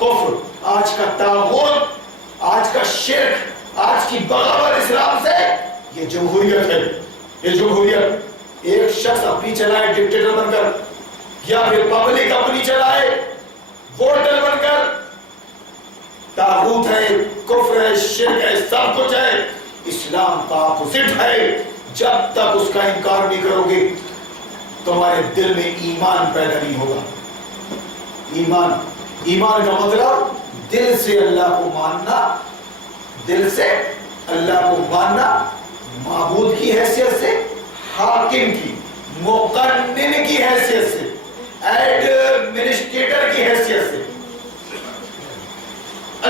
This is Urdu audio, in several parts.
کفر، آج کا طاغوت، آج کا شرک، آج کی بغاوت اسلام سے، یہ جمہوریت ہے. یہ جمہوریت ایک شخص اپنی چلائے ڈکٹیٹر بن کر، یا پھر پبلک اپنی چلائے ووٹر بن کر. طاغوت ہے، کفر ہے، شرک ہے، سب کچھ ہے. اسلام کا اپوزٹ ہے. جب تک اس کا انکار نہیں کرو گے تمہارے دل میں ایمان پیدا نہیں ہوگا. ایمان کا مطلب دل سے اللہ کو ماننا، دل سے اللہ کو ماننا، معبود کی حیثیت سے، حاکم کی، مقنن کی حیثیت سے، ایڈمنسٹریٹر کی حیثیت سے.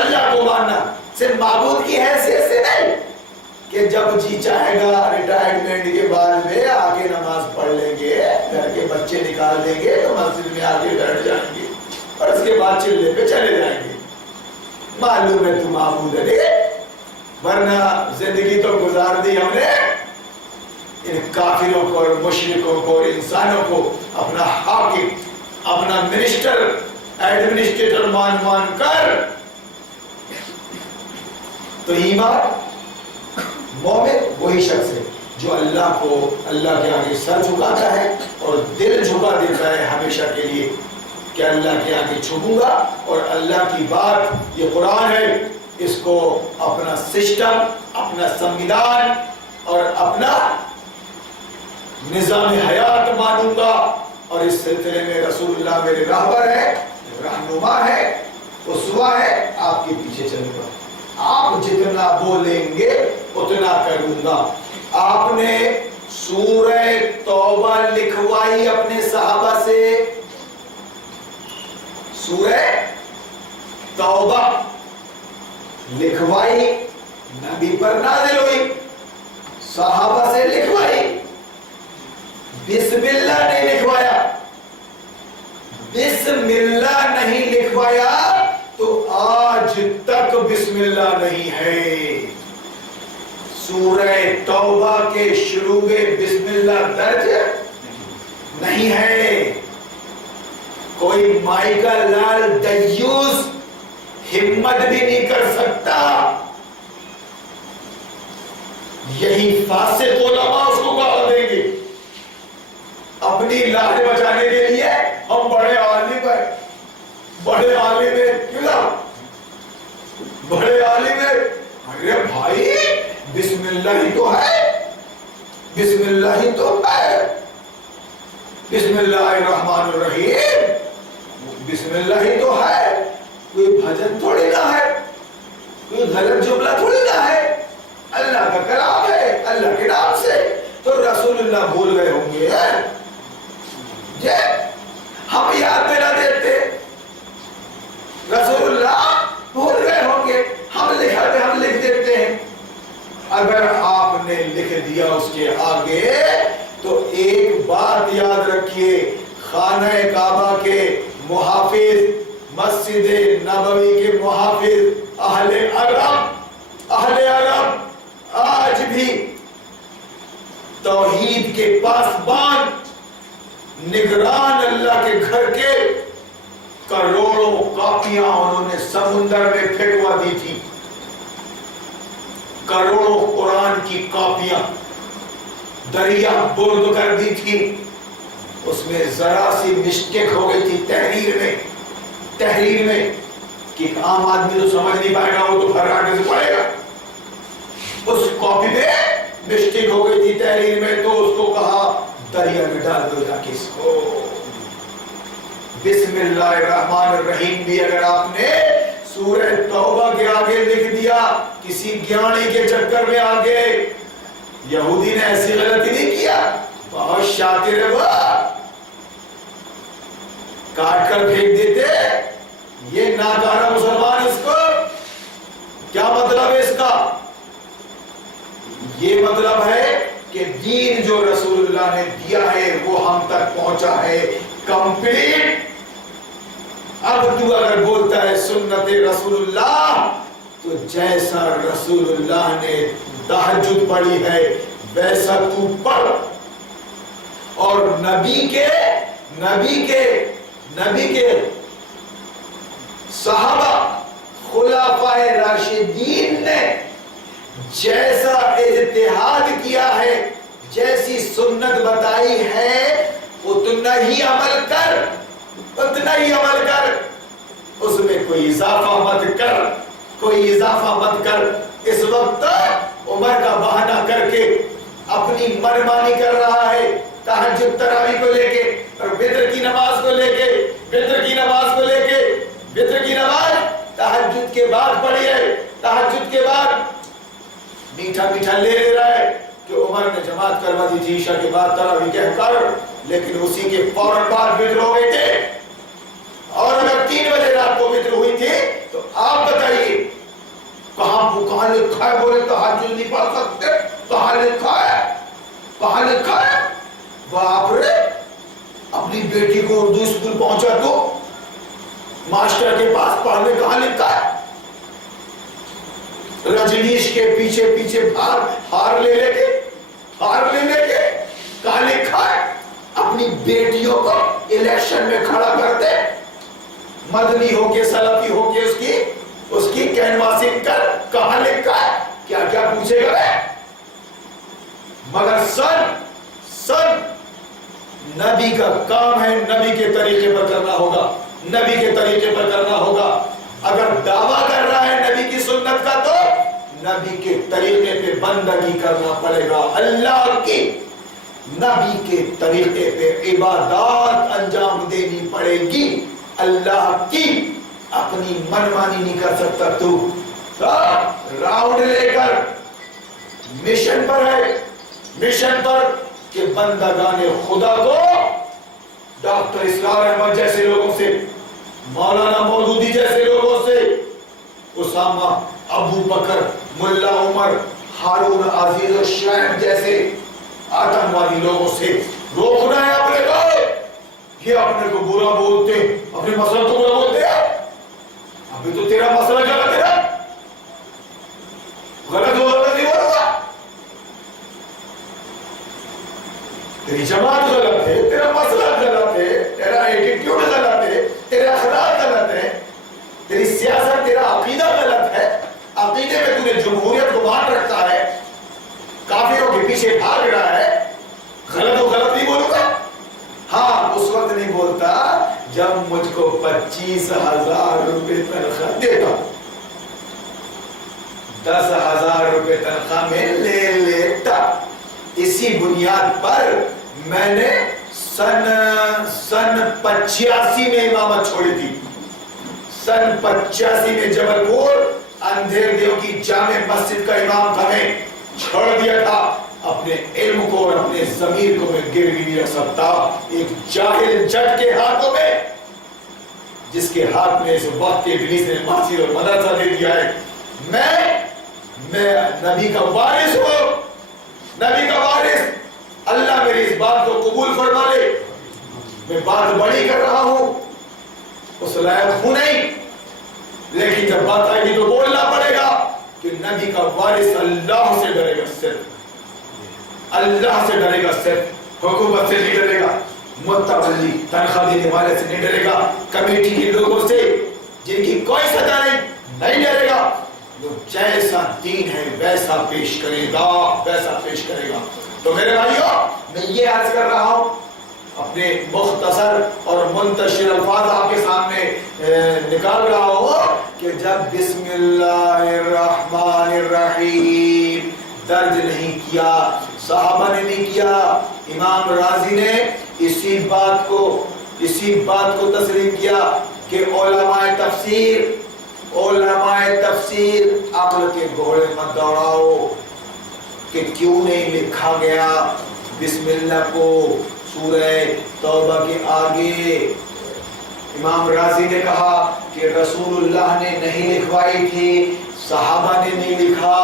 اللہ کو ماننا صرف معبود کی حیثیت سے نہیں کہ جب جی چاہے گا ریٹائرمنٹ کے بعد میں آ کے نماز پڑھ لیں گے، گھر کے بچے نکال دیں گے تو مسجد میں آ کے بیٹھ جائیں گے اور اس کے بعد چلے پہ چلے جائیں گے. معلوم ہے تو معبود ہے، ورنہ زندگی تو گزار دی ہم نے ان کافروں کو اور مشرکوں کو اور انسانوں کو اپنا حاکم، اپنا منسٹر، ایڈمنسٹریٹر مان کر. تو ایمان مومن وہی شخص ہے جو اللہ کو، اللہ کے آگے سر جھکاتا ہے اور دل جھکا دیتا ہے ہمیشہ کے لیے کہ اللہ کے آگے جھکوں گا اور اللہ کی بات، یہ قرآن ہے، اس کو اپنا سسٹم، اپنا سنویدھان اور اپنا نظام حیات مانوں گا. اور اس سلسلے میں رسول اللہ میرے راہبر ہے، رہنما ہے، اسوہ ہے، آپ کے پیچھے چلوں گا. آپ جتنا بولیں گے اتنا کروں گا. آپ نے سورہ توبہ لکھوائی اپنے صحابہ سے، سورہ توبہ لکھوائی، نبی پر نازل ہوئی، صحابہ سے لکھوائی. بسم اللہ نہیں لکھوایا، بسم اللہ نہیں لکھوایا تو آج تک بسم اللہ نہیں ہے. سورہ توبہ کے شروع میں بسم اللہ درج نہیں ہے. کوئی مائی کا لال دیوس ہمت بھی نہیں کر سکتا. یہی فاسق علماء اس کو گالی دیں گے اپنی لاج بچانے کے لیے. ہم بڑے عالم ہیں، بڑے عالم ہیں، کیوں بڑے عالم ہیں؟ ارے بھائی بسم اللہ ہی تو ہے، بسم اللہ ہی تو ہے. بسم اللہ الرحمن الرحیم، بسم اللہ ہی تو ہے. کوئی بھجن تھوڑی نہ ہے، کوئی غلط جملہ تھوڑی نہ ہے، اللہ کا کلام ہے، اللہ کے نام سے. تو رسول اللہ بھول گئے ہوں گے، ہم یاد دلا دیتے. رسول اللہ بھول گئے ہوں گے، ہم لکھ دیتے ہیں. اگر آپ نے لکھ دیا اس کے آگے تو ایک بات یاد رکھیے، خانہ کعبہ کے محافظ، مسجد نبوی کے محافظ، اہل عرب آج بھی توحید کے پاسبان، نگران اللہ کے گھر کے کروڑوں کاپیاں انہوں نے سمندر میں پھینکوا دی تھی. کروڑوں قرآن کی کاپیاں دریا برد کر دی تھی. اس میں ذرا سی مسٹیک ہو گئی تھی تحریر میں کہ ایک عام آدمی تو سمجھ نہیں پائے گا، وہ تو پھراٹے سے پڑھے گا. اس کاپی میں مسٹیک ہو گئی تھی تحریر میں، تو اس کو کہا دریا میں ڈال دو جا کے اس کو. بسم اللہ الرحمن الرحیم بھی اگر آپ نے سورہ توبہ کے آگے لکھ دیا کسی گیانی کے چکر میں آگے، یہودی نے ایسی غلطی نہیں کیا، بہت شاطر ہے وہ، کاٹ کر پھینک دیتے. یہ ناکارہ مسلمان، اس کو کیا مطلب ہے؟ اس کا یہ مطلب ہے کہ دین جو رسول اللہ نے دیا ہے وہ ہم تک پہنچا ہے کمپلیٹ. اب تو اگر بولتا ہے سنت رسول اللہ تو جیسا رسول اللہ نے تہجد پڑھی ہے ویسا تو پڑھ. اور نبی کے صحابہ خلفائے راشدین نے جیسا اجتہاد کیا ہے، جیسی سنت بتائی ہے، اتنا ہی عمل کر، اتنا ہی عمل کر، اس میں کوئی اضافہ مت کر، کوئی اضافہ مت کر۔ اس وقت عمر کا بہانہ کر کے اپنی منمانی کر رہا ہے، تہجد تراویح کو لے کے اور وتر کی نماز کو لے کے، وتر کی نماز کو لے کے، وتر کی نماز تہجد کے بعد پڑھی ہے، تہجد کے بعد میٹھا میٹھا لے رہا ہے کہ عمر نے جماعت کروا دی تھی عشاء کے بعد تراویح کہہ کر، لیکن اسی کے فوراً بعد وتر ہو گئے تھے، اور اگر 3 بجے رات کو وتر ہوئی تھی تو آپ بتائیے کہاں لکھا ہے؟ بولے تہجد نہیں پڑھ سکتے، کہاں لکھا ہے؟ کہاں لکھا ہے؟ باپ رے، اپنی بیٹی کو اردو اسکول پہنچا تو ماسٹر کے پاس پڑھنے، کہاں لکھا ہے؟ رجنیش کے پیچھے پیچھے ہار لے لے کے کہاں لکھا ہے؟ اپنی بیٹیوں کو الیکشن میں کھڑا کرتے، مدنی ہو کے سلفی ہو کے اس کی کینواسنگ کر، کہاں لکھا ہے؟ کیا کیا پوچھے گا؟ مگر سن نبی کا کام ہے، نبی کے طریقے پر کرنا ہوگا، نبی کے طریقے پر کرنا ہوگا۔ اگر دعویٰ کر رہا ہے نبی کی سنت کا تو نبی کے طریقے پہ بندگی کرنا پڑے گا، اللہ کی نبی کے طریقے پہ عبادات انجام دینی پڑے گی، اللہ کی اپنی منمانی نہیں کر سکتا۔ تو راؤنڈ لے کر مشن پر ہے، مشن پر کہ بندگان خدا کو ڈاکٹر اسرار احمد جیسے لوگوں سے، مولانا مودودی جیسے لوگوں سے، اسامہ، ابو بکر، ملا عمر، ہارون عزیز و شعیب جیسے آتنکوادی لوگوں سے روکنا ہے اپنے کو۔ یہ اپنے کو برا بولتے، اپنے مسئلہ کو برا بولتے ہیں، ابھی تو تیرا مسئلہ غلط ہے، غلط نہیں ہوگا، تیری جماعت غلط ہے، تیرا مسئلہ غلط ہے، تیرا ایٹیٹیوڈ غلط ہے، تیرے اخلاق غلط ہے، تیری سیاست، تیرا عقیدہ غلط ہے، عقیدے میں تو نے جمہوریت کو مان رکھتا ہے، کافروں کے پیچھے بھاگ رہا ہے، غلط نہیں بولوں گا۔ ہاں اس وقت نہیں بولتا جب مجھ کو 25,000 روپے تنخواہ دیتا، 10,000 روپے تنخواہ میں لے لیتا۔ اسی بنیاد پر میں نے سن 85 میں امامت چھوڑی تھی، سن 85 میں جبل پور اندھیر دیو کی جامع مسجد کا امام تھا، میں چھوڑ دیا تھا۔ اپنے علم کو اور اپنے ضمیر کو میں گروی نہیں رکھ سکتا ایک جاہل جٹ کے ہاتھوں میں، جس کے ہاتھ میں اس وقت ابلیس نے مسجد اور مدرسہ دے دیا ہے۔ میں نبی کا وارث ہوں، نبی کا وارث، اللہ میری اس بات کو قبول فرما لے۔ میں بات بڑی کر رہا ہوں، اس لائق ہوں نہیں، لیکن جب بات آئے گی تو بولنا پڑے گا کہ نبی کا وارث اللہ سے ڈرے گا، صرف اللہ سے ڈرے گا، صرف حکومت سے نہیں ڈرے گا، متولی تنخواہ دینے والے سے نہیں ڈرے گا، کمیٹی کے لوگوں سے جن کی کوئی سزا نہیں ڈرے گا۔ وہ جیسا دین ہے ویسا پیش کرے گا، ویسا پیش کرے گا۔ تو میرے بھائیوں، میں یہ عرض کر رہا ہوں، اپنے مختصر اور منتشر الفاظ آپ کے سامنے نکال رہا ہوں کہ جب بسم اللہ الرحمن الرحیم درج نہیں کیا، صحابہ نے نہیں کیا، امام رازی نے اسی بات کو تسلیم کیا کہ علماء تفسیر عقل کے گھوڑے مت دوڑاؤ کہ کیوں نہیں لکھا گیا بسم اللہ کو سورہ توبہ کے آگے۔ امام رازی نے کہا کہ رسول اللہ نے نہیں لکھوائی تھی، صحابہ نے نہیں لکھا،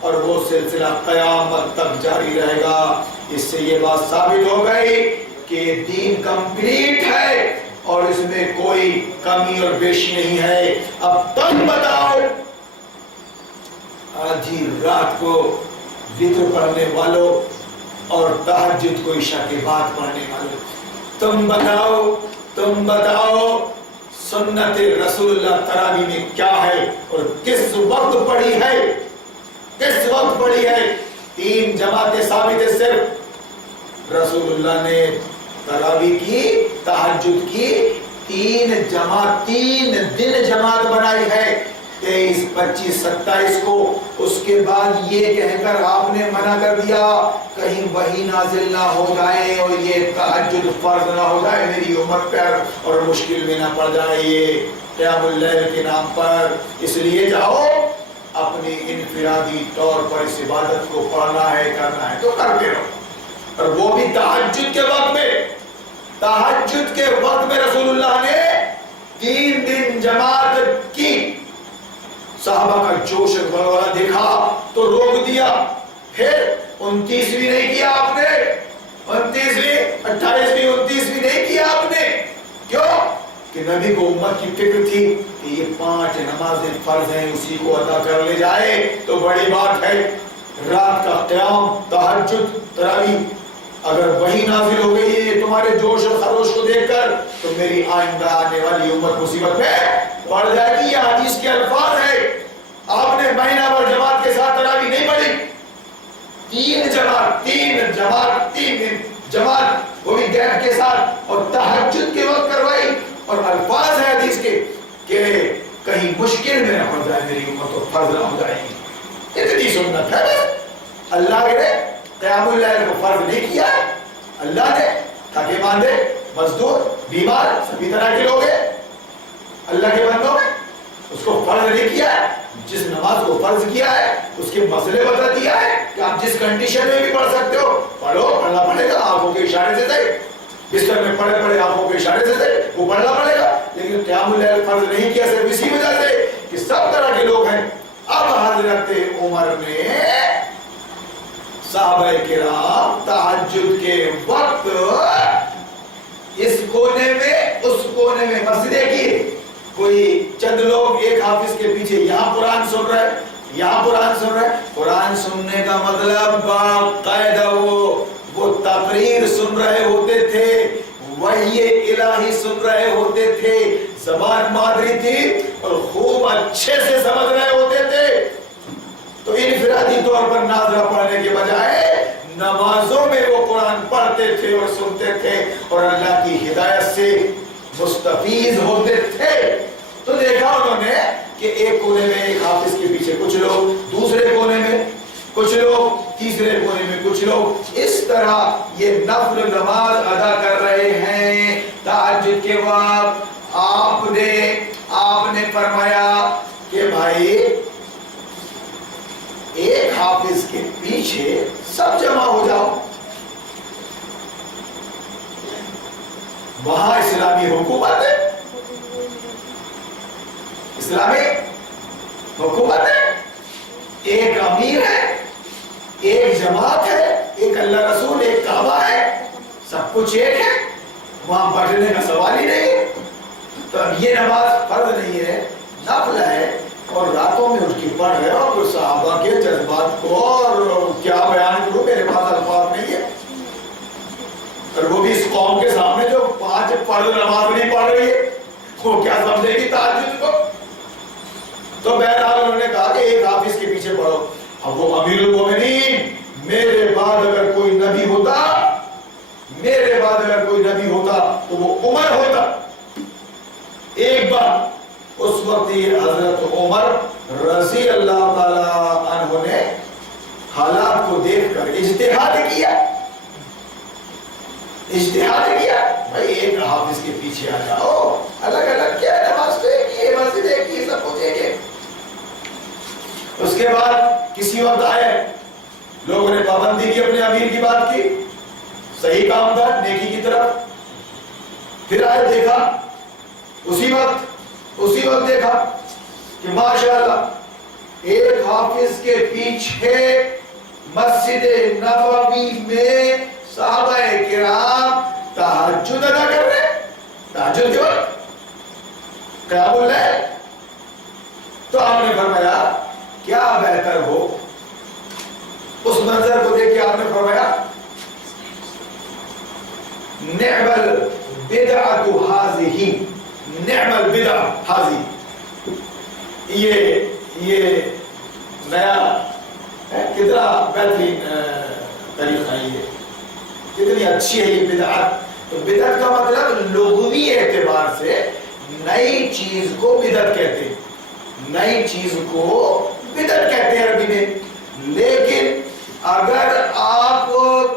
اور وہ سلسلہ قیامت تک جاری رہے گا۔ اس سے یہ بات ثابت ہو گئی کہ دین کمپلیٹ ہے اور اس میں کوئی کمی اور بیشی نہیں ہے۔ اب تم بتاؤ، آدھی رات کو وتر پڑھنے والوں اور تہجد کو عشاء کے بعد پڑھنے والوں، تم بتاؤ سنت رسول اللہ تراویح میں کیا ہے اور کس وقت پڑھی ہے، کس وقت پڑھی ہے؟ 3 جماعتیں ثابت ہے صرف رسول اللہ نے تراویح کی، تہجد کی 3 جماعت، 3 دن جماعت بنائی ہے، 23، 25، 27 کو۔ اس کے بعد یہ کہہ کر آپ نے منع کر دیا کہیں وحی نازل نہ ہو جائے اور یہ تہجد فرض نہ ہو جائے میری امت پر اور مشکل میں نہ پڑ جائے یہ قیام اللیل کے نام پر، اس لیے جاؤ اپنی انفرادی طور پر اس عبادت کو پڑھنا ہے، کرنا ہے تو کرتے رہو۔ اور وہ بھی تہجد کے وقت میں، تہجد کے وقت میں رسول اللہ نے 3 دن جماعت کی۔ صحابہ کا جوش ولولہ دیکھا تو روک دیا، پھر 29ویں نہیں کیا آپ نے، 29ویں، 28ویں، 29ویں نہیں کیا آپ نے، کیوں؟ کہ نبی کو امت کی فکر تھی کہ یہ 5 نمازیں فرض ہیں، اسی کو ادا کر لے جائے تو بڑی بات ہے۔ رات کا قیام، تہجد، تراویح، اگر وہی نازل ہو گئی ہے تمہارے جوش و خروش کو دیکھ کر تو میری آئندہ آنے والی امت مصیبت میں پڑ جائے گی۔ یہ حدیث کے الفاظ ہے۔ آپ نے مہینہ بھر جماعت کے ساتھ تراویح نہیں پڑھی، 3 جماعت، 3 جماعت، 3 دن جماعت، وہ بھی گیپ کے ساتھ، اور تہجد کے وقت کروائی، اور الفاظ ہے حدیث کے کہ کہیں مشکل میں نہ پڑ جائے میری امت تو فرض نہ ہو جائے گی۔ اتنی سنت ہے بس۔ اللہ نے قیام اللیل کو فرض نہیں کیا ہے، اللہ نے تھکے ماندے، مزدور، بیمار، سبھی طرح کے لوگ ہیں اللہ کے بندوں میں، اس کو فرض نہیں کیا ہے۔ جس نماز کو فرض کیا ہے اس کے مسئلے بتا دیا ہے کہ آپ جس کنڈیشن میں بھی پڑھ سکتے ہو پڑھو، پڑھنا پڑے گا آنکھوں کے اشارے سے صحیح، بستر میں پڑے پڑے آنکھوں کے اشارے سے صحیح، وہ پڑھنا پڑے گا، لیکن قیام اللیل فرض نہیں کیا صرف اسی وجہ سے کہ سب طرح کے لوگ ہیں۔ اب حضرت عمر نے صحابہ کرام تہجد کے وقت اس کونے میں اس کونے میں مسجدیں کی، کوئی چند لوگ ایک حافظ کے پیچھے یہاں قرآن سن رہے، یہاں قرآن سن رہے۔ قرآن سننے کا مطلب باقاعدہ وہ تقریر سن رہے ہوتے تھے، وحی الہی سن رہے ہوتے تھے، زبان مادری تھی اور خوب اچھے سے سمجھ رہے ہوتے تھے۔ تو انفرادی طور پر ناظرہ پڑھنے کے بجائے نمازوں میں وہ قرآن پڑھتے تھے اور سنتے تھے اور اللہ کی ہدایت سے مستفیض ہوتے تھے۔ تو دیکھا انہوں نے کہ ایک کونے میں ایک حافظ کے پیچھے کچھ لوگ، دوسرے کونے میں کچھ لوگ، تیسرے کونے میں کچھ لوگ، اس طرح یہ نفل نماز ادا کر رہے ہیں تہجد کے وقت۔ آپ نے فرمایا کہ بھائی ایک حافظ کے پیچھے سب جمع ہو جاؤ، وہاں اسلامی حکومت ہے، اسلامی حکومت ہے، ایک امیر ہے، ایک جماعت ہے، ایک اللہ رسول، ایک کعبہ ہے، سب کچھ ایک ہے، وہاں بٹنے کا سوال ہی نہیں ہے۔ تو اب یہ نماز فرض نہیں ہے، نفل ہے، اور راتوں میں اٹھ کے پڑھ رہے ہو تو صحابہ کے جذبات کو اور کیا بیان کروں، میرے پاس الفاظ نہیں ہے، اور وہ بھی اس قوم کے سامنے جو 5 فرض نماز نہیں پڑھ رہی ہے، وہ کیا سمجھے گی تہجد کو؟ تو بہرحال انہوں نے کہا کہ ایک حافظ کے پیچھے پڑھو۔ اب وہ امیر المومنین، میرے بعد اگر کوئی نبی ہوتا، میرے بعد اگر کوئی نبی ہوتا تو وہ عمر ہوتا۔ ایک بار اس وقت یہ حضرت عمر رضی اللہ تعالی عنہ نے حالات کو دیکھ کر اجتہاد کیا، بھائی ایک حافظ کے پیچھے آ جاؤ، الگ الگ کیا نماز تو ایک ہی ہے، مسجد ایک ہی ہے، سب کچھ ایک ہے۔ اس کے بعد کسی وقت آئے لوگوں نے پابندی کی، اپنے امیر کی بات کی، صحیح کام تھا نیکی کی طرف، پھر آئے دیکھا اسی وقت دیکھا کہ ماشاءاللہ ایک حافظ کے پیچھے مسجد نبوی میں صحابہ کرام تہجد ادا کر رہے ہیں، تہجد کے وقت قیام اللیل۔ تو آپ نے فرمایا کیا بہتر ہو، اس منظر کو دیکھ کے آپ نے فرمایا نعم البدعۃ ھذہ، نعم البدع حاضی، یہ نیا کتنا بہترین طریقہ ہے، یہ کتنی اچھی ہے یہ بدعت۔ تو بدعت کا مطلب لغوی اعتبار سے نئی چیز کو بدعت کہتے ہیں، نئی چیز کو بدعت کہتے ہیں عربی میں۔ لیکن اگر آپ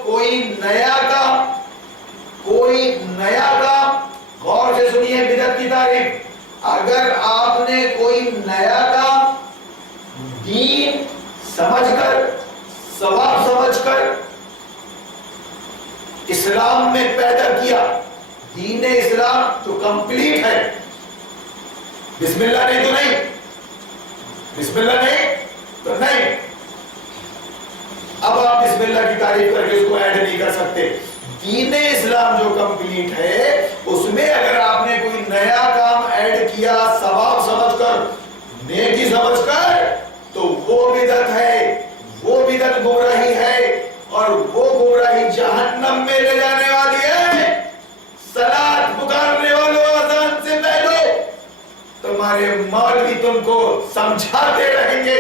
کوئی نیا کام غور سے سنیے بدعت کی تعریف، اگر آپ نے کوئی نیا کام دین سمجھ کر، ثواب سمجھ کر اسلام میں پیدا کیا، دین اسلام تو کمپلیٹ ہے، بسم اللہ نہیں تو نہیں، بسم اللہ نہیں تو نہیں، اب آپ بسم اللہ کی تعریف کر کے اس کو ایڈ نہیں کر سکتے۔ دین اسلام جو کمپلیٹ ہے اس میں اگر آپ نے کوئی نیا کام ایڈ کیا ثواب سمجھ کر، نیکی سمجھ کر، تو وہ بدعت ہے، وہ بدعت گمراہی ہے، اور وہ گمراہی جہنم میں لے جانے والی ہے۔ صلاۃ پکارنے والوں اذان سے پہلے تمہارے مولوی تم کو سمجھاتے رہیں گے،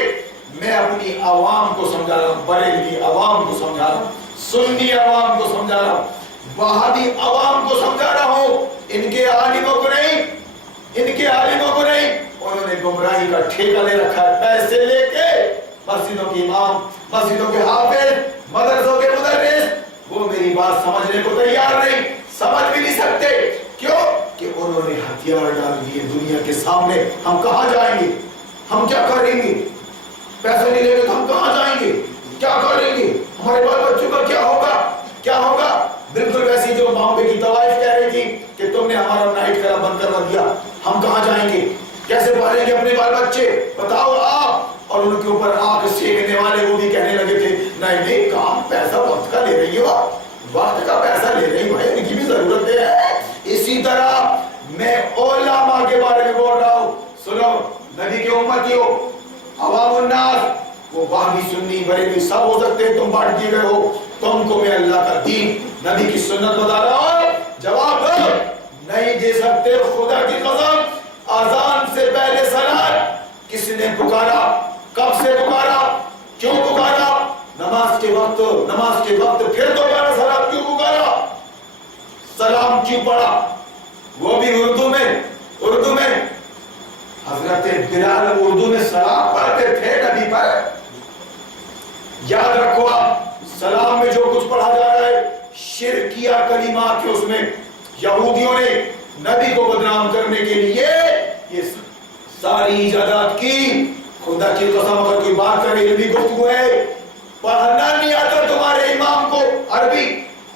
میں اپنی عوام کو سمجھا رہا ہوں، بریلوی عوام کو سمجھا رہا ہوں، سنی عوام کو سمجھا رہا ہوں، وہابی عوام کو سمجھا رہا ہوں، ان کے عالموں کو نہیں، انہوں نے گمراہی کا ٹھیکہ لے رکھا ہے، پیسے لے کے مسجدوں کے امام، مسجدوں کے حافظ، مدرسوں کے مدرس، وہ میری بات سمجھنے کو تیار نہیں، سمجھ بھی نہیں سکتے۔ کیوں؟ کہ انہوں نے ہتھیار ڈال دیے دنیا کے سامنے۔ ہم کہاں جائیں گے؟ ہم کیا کریں گے؟ پیسے نہیں لے گے تو ہم کہاں جائیں گے؟ کیا کریں گے؟ ہمارے بال بچوں کا کیا ہوگا؟ بالکل ویسی جو بامبے کی طوائف کہہ رہی تھی کہ تم نے ہمارا نائٹ کلب بند کروا دیا، ہم کہاں جائیں گے؟ کیسے پالیں گے اپنے بال بچے؟ بتاؤ آپ۔ اور ان کے اوپر آگ سینکنے والے وہ بھی کہنے لگے تھے نہیں کام پیسہ وقت کا لے رہی ہو، وقت کا پیسہ لے رہی ہو، ان کی بھی ضرورت ہے۔ اسی طرح میں علماء کے بارے میں بول رہا ہوں، سنو نبی کے امتیوں، عوام الناس، وہ وہابی سنی بریلوی سب ہو سکتے ہیں، تم بانٹ دیے گئے ہو، تم کو میں اللہ کا دین نبی کی سنت بتا رہا ہوں، جواب دو نہیں دے سکتے۔ خدا کی قسم اذان سے پہلے صلاۃ کس نے پکارا؟ کب سے پکارا؟ کیوں پکارا؟ نماز کے وقت پھر دوبارہ صلاۃ کیوں پکارا؟ سلام کیوں پڑھا؟ وہ بھی اردو میں حضرت بلال اردو میں سلام پڑھتے تھے نبی پر۔ یاد رکھو آپ، سلام میں جو کچھ پڑھا جا رہا ہے شرکیہ کلمات کے، اس میں یہودیوں نے نبی کو بدنام کرنے کے لیے یہ ساری ایجادات کی۔ خدا کی قسم اگر کوئی بات کرے علمی گفتگو ہے، پڑھنا نہیں آتا تمہارے امام کو عربی،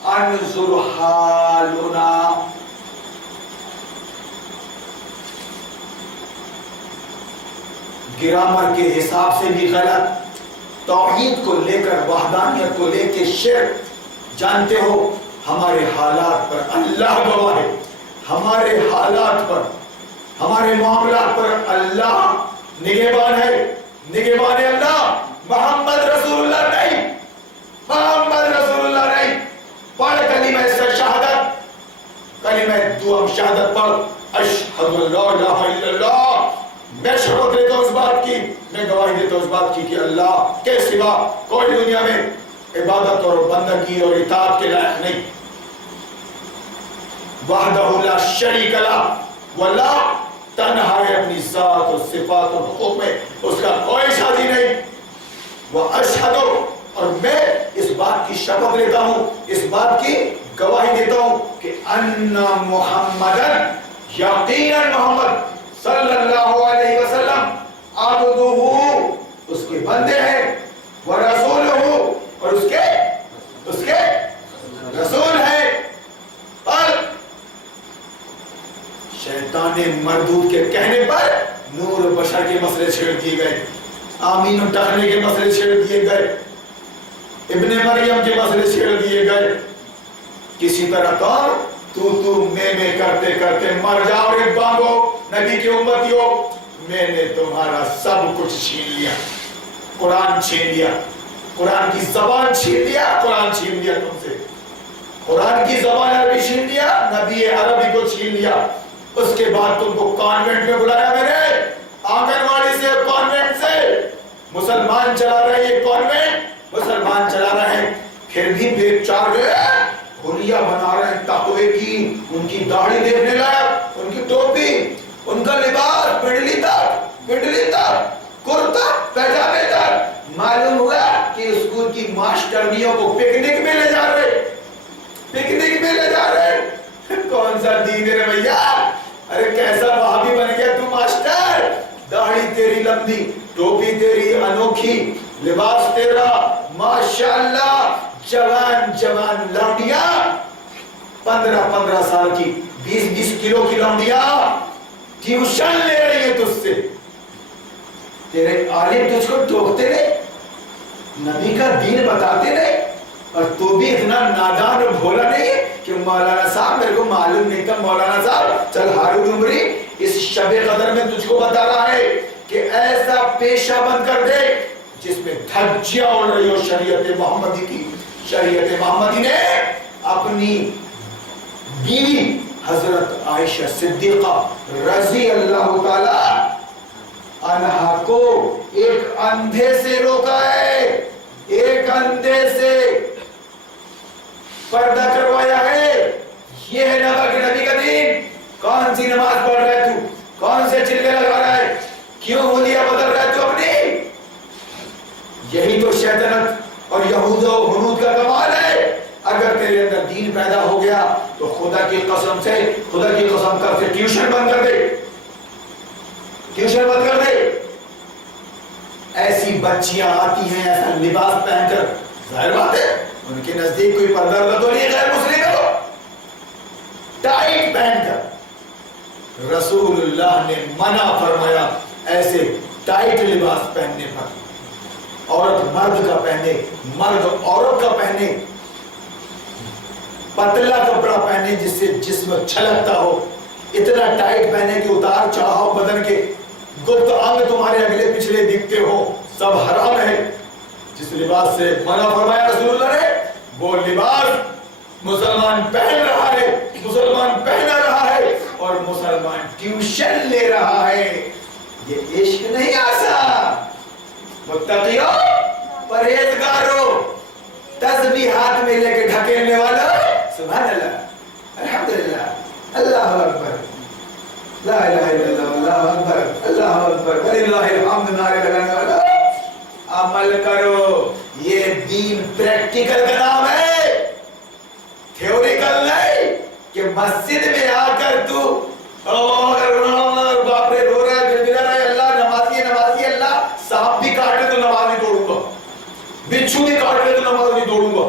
انظر حالنا، گرامر کے حساب سے بھی غلط، توحید کو لے کر، وحدانیت کو لے کے شرک۔ جانتے ہو ہمارے حالات پر اللہ گواہ ہے، ہمارے حالات پر، ہمارے معاملات پر اللہ نگہبان ہے، نگہبان اللہ، محمد رسول اللہ نہیں، پڑھ کلمہ شہادت، کلمہ دوم شہادت پڑھ، اشہد ان لا الہ الا اللہ، میں شہادت دیتا ہوں اس بات کی، میں گواہی دیتا ہوں اس بات کی کہ اللہ کے سوا کوئی دنیا میں عبادت اور بندگی اور اطاعت کے لائق نہیں، وحدہ لا شریک لہ، واللہ تنہا ہے اپنی ذات اور صفات اور حقوق میں، اس کا کوئی شادی نہیں۔ وَأَشْهَدُ، اور میں اس بات کی شپث لیتا ہوں، اس بات کی گواہی دیتا ہوں کہ ان محمدن، یقیناً محمد صلی اللہ علیہ وسلم، عبدہ، اس کے بندے ہیں، ورسولہ، اور اس کے رسول ہے۔ اور شیطان مردود کے کہنے پر نور بشر کے مسئلے چھیڑ دیے گئے، آمین و ٹہنے کے مسئلے چھیڑ دیے گئے، ابن مریم کے مسئلے چھیڑ دیے گئے۔ کسی طرح تو میں کرتے کرتے مر جاؤ گے، بانگو نبی کی امتیوں، میں نے تمہارا سب کچھ چھین لیا، قرآن چھین لیا، قرآن کی زبان چھین لیا، قرآن چھین لیا تم سے، قرآن کی زبان عربی چھین لیا، نبی عربی کو چھین لیا، اس کے بعد تم کو کانوینٹ میں بلایا میں نے، آنگن واڑی سے، کانوینٹ سے، مسلمان چلا رہے یہ کانوینٹ، مسلمان چلا رہے ہیں، پھر بھی بیچارے حلیہ بنا رہے ہیں تقوی کی، ان کی داڑھی دیکھنے لائق، ان کی ٹوپی، ان کا لباس پنڈلی تک کرتا پیجامے تک، معلوم ہوا کہ اسکول کی ماسٹرنیوں کو پکنک میں لے جا رہے، کون سا دین ہے بھیا؟ ارے کیسا وہابی بن گیا تو ماسٹر، داڑھی تیری لمبی، ٹوپی تیری انوکھی، لباس تیرا ماشاءاللہ، جوان لونڈیاں 15 سال کی، 20 کلو کی لونڈیاں ٹیوشن لے رہی ہے تجھ سے، تیرے عالم تجھ کو ٹوکتے رہے، نبی کا دین بتاتے رہے، اور تو بھی اتنا نادان اور بھولا نہیں ہے کہ مولانا صاحب میرے کو معلوم نہیں تھا، مولانا صاحب چل ہارون عمری اس شب قدر میں تجھ کو بتا رہا ہے کہ ایسا پیشہ بند کر دے جس میں دھجیاں اڑ رہی ہو شریعت محمدی کی۔ شریعت محمدی نے اپنی بیوی حضرت عائشہ صدیقہ رضی اللہ تعالی عنہا کو ایک اندھے سے روکا ہے، ایک اندھے سے پردہ کروایا ہے۔ یہ ہے نبی کا دین۔ کون سی نماز پڑھ رہا ہے تو؟ کون سے چلے لگا رہا ہے؟ کیوں حلیہ بدل رہا ہے تو اپنی؟ یہی تو شیطنت اور یہود و ہنود کا کمال ہے۔ اگر تیرے اندر دین پیدا ہو گیا تو خدا کی قسم کر سے ٹیوشن بند کر دے، ٹیوشن بند کر دے۔ ایسی بچیاں آتی ہیں ایسا لباس پہن کر، ظاہر بات ہے ان کے نزدیک کوئی پردہ تو نہیں، غیر مسلم ہے، ٹائٹ پہن کر۔ رسول اللہ نے منع فرمایا ایسے ٹائٹ لباس پہننے پر۔ عورت مرد کا پہنے، مرد عورت کا پہنے، پتلا کپڑا پہنے جس سے جسم چھلکتا ہو، اتنا ٹائٹ پہنے کہ اتار چڑھاؤ بدن کے گپت انگ تمہارے اگلے پچھلے دکھتے ہو، سب حرام ہے۔ جس لباس سے منع فرمایا رسول اللہ نے، وہ لباس مسلمان پہن رہا ہے، مسلمان پہنا رہا ہے، اور مسلمان ٹیوشن لے رہا ہے۔ یہ عشق نہیں آسان۔ متقیو، پرہیزگارو، تسبیح ہاتھ میں لے کے ڈھکیلنے والا، سبحان اللہ، الحمدللہ، اللہ اکبر، لا الہ الا اللہ، اللہ اکبر، اللہ اکبر، وللہ الحمد نعرے لگانے والا، عمل کرو۔ یہ دین پریکٹیکل کا نام ہے، تھیوریکل نہیں کہ مسجد میں آ کر تو باپ رے رو رہا ہے، گڑگڑا رہا ہے، اللہ نمازی اللہ، سانپ بھی کاٹ لے تو نماز نہیں توڑوں گا، بچھو بھی کاٹ لے تو نماز نہیں توڑوں گا،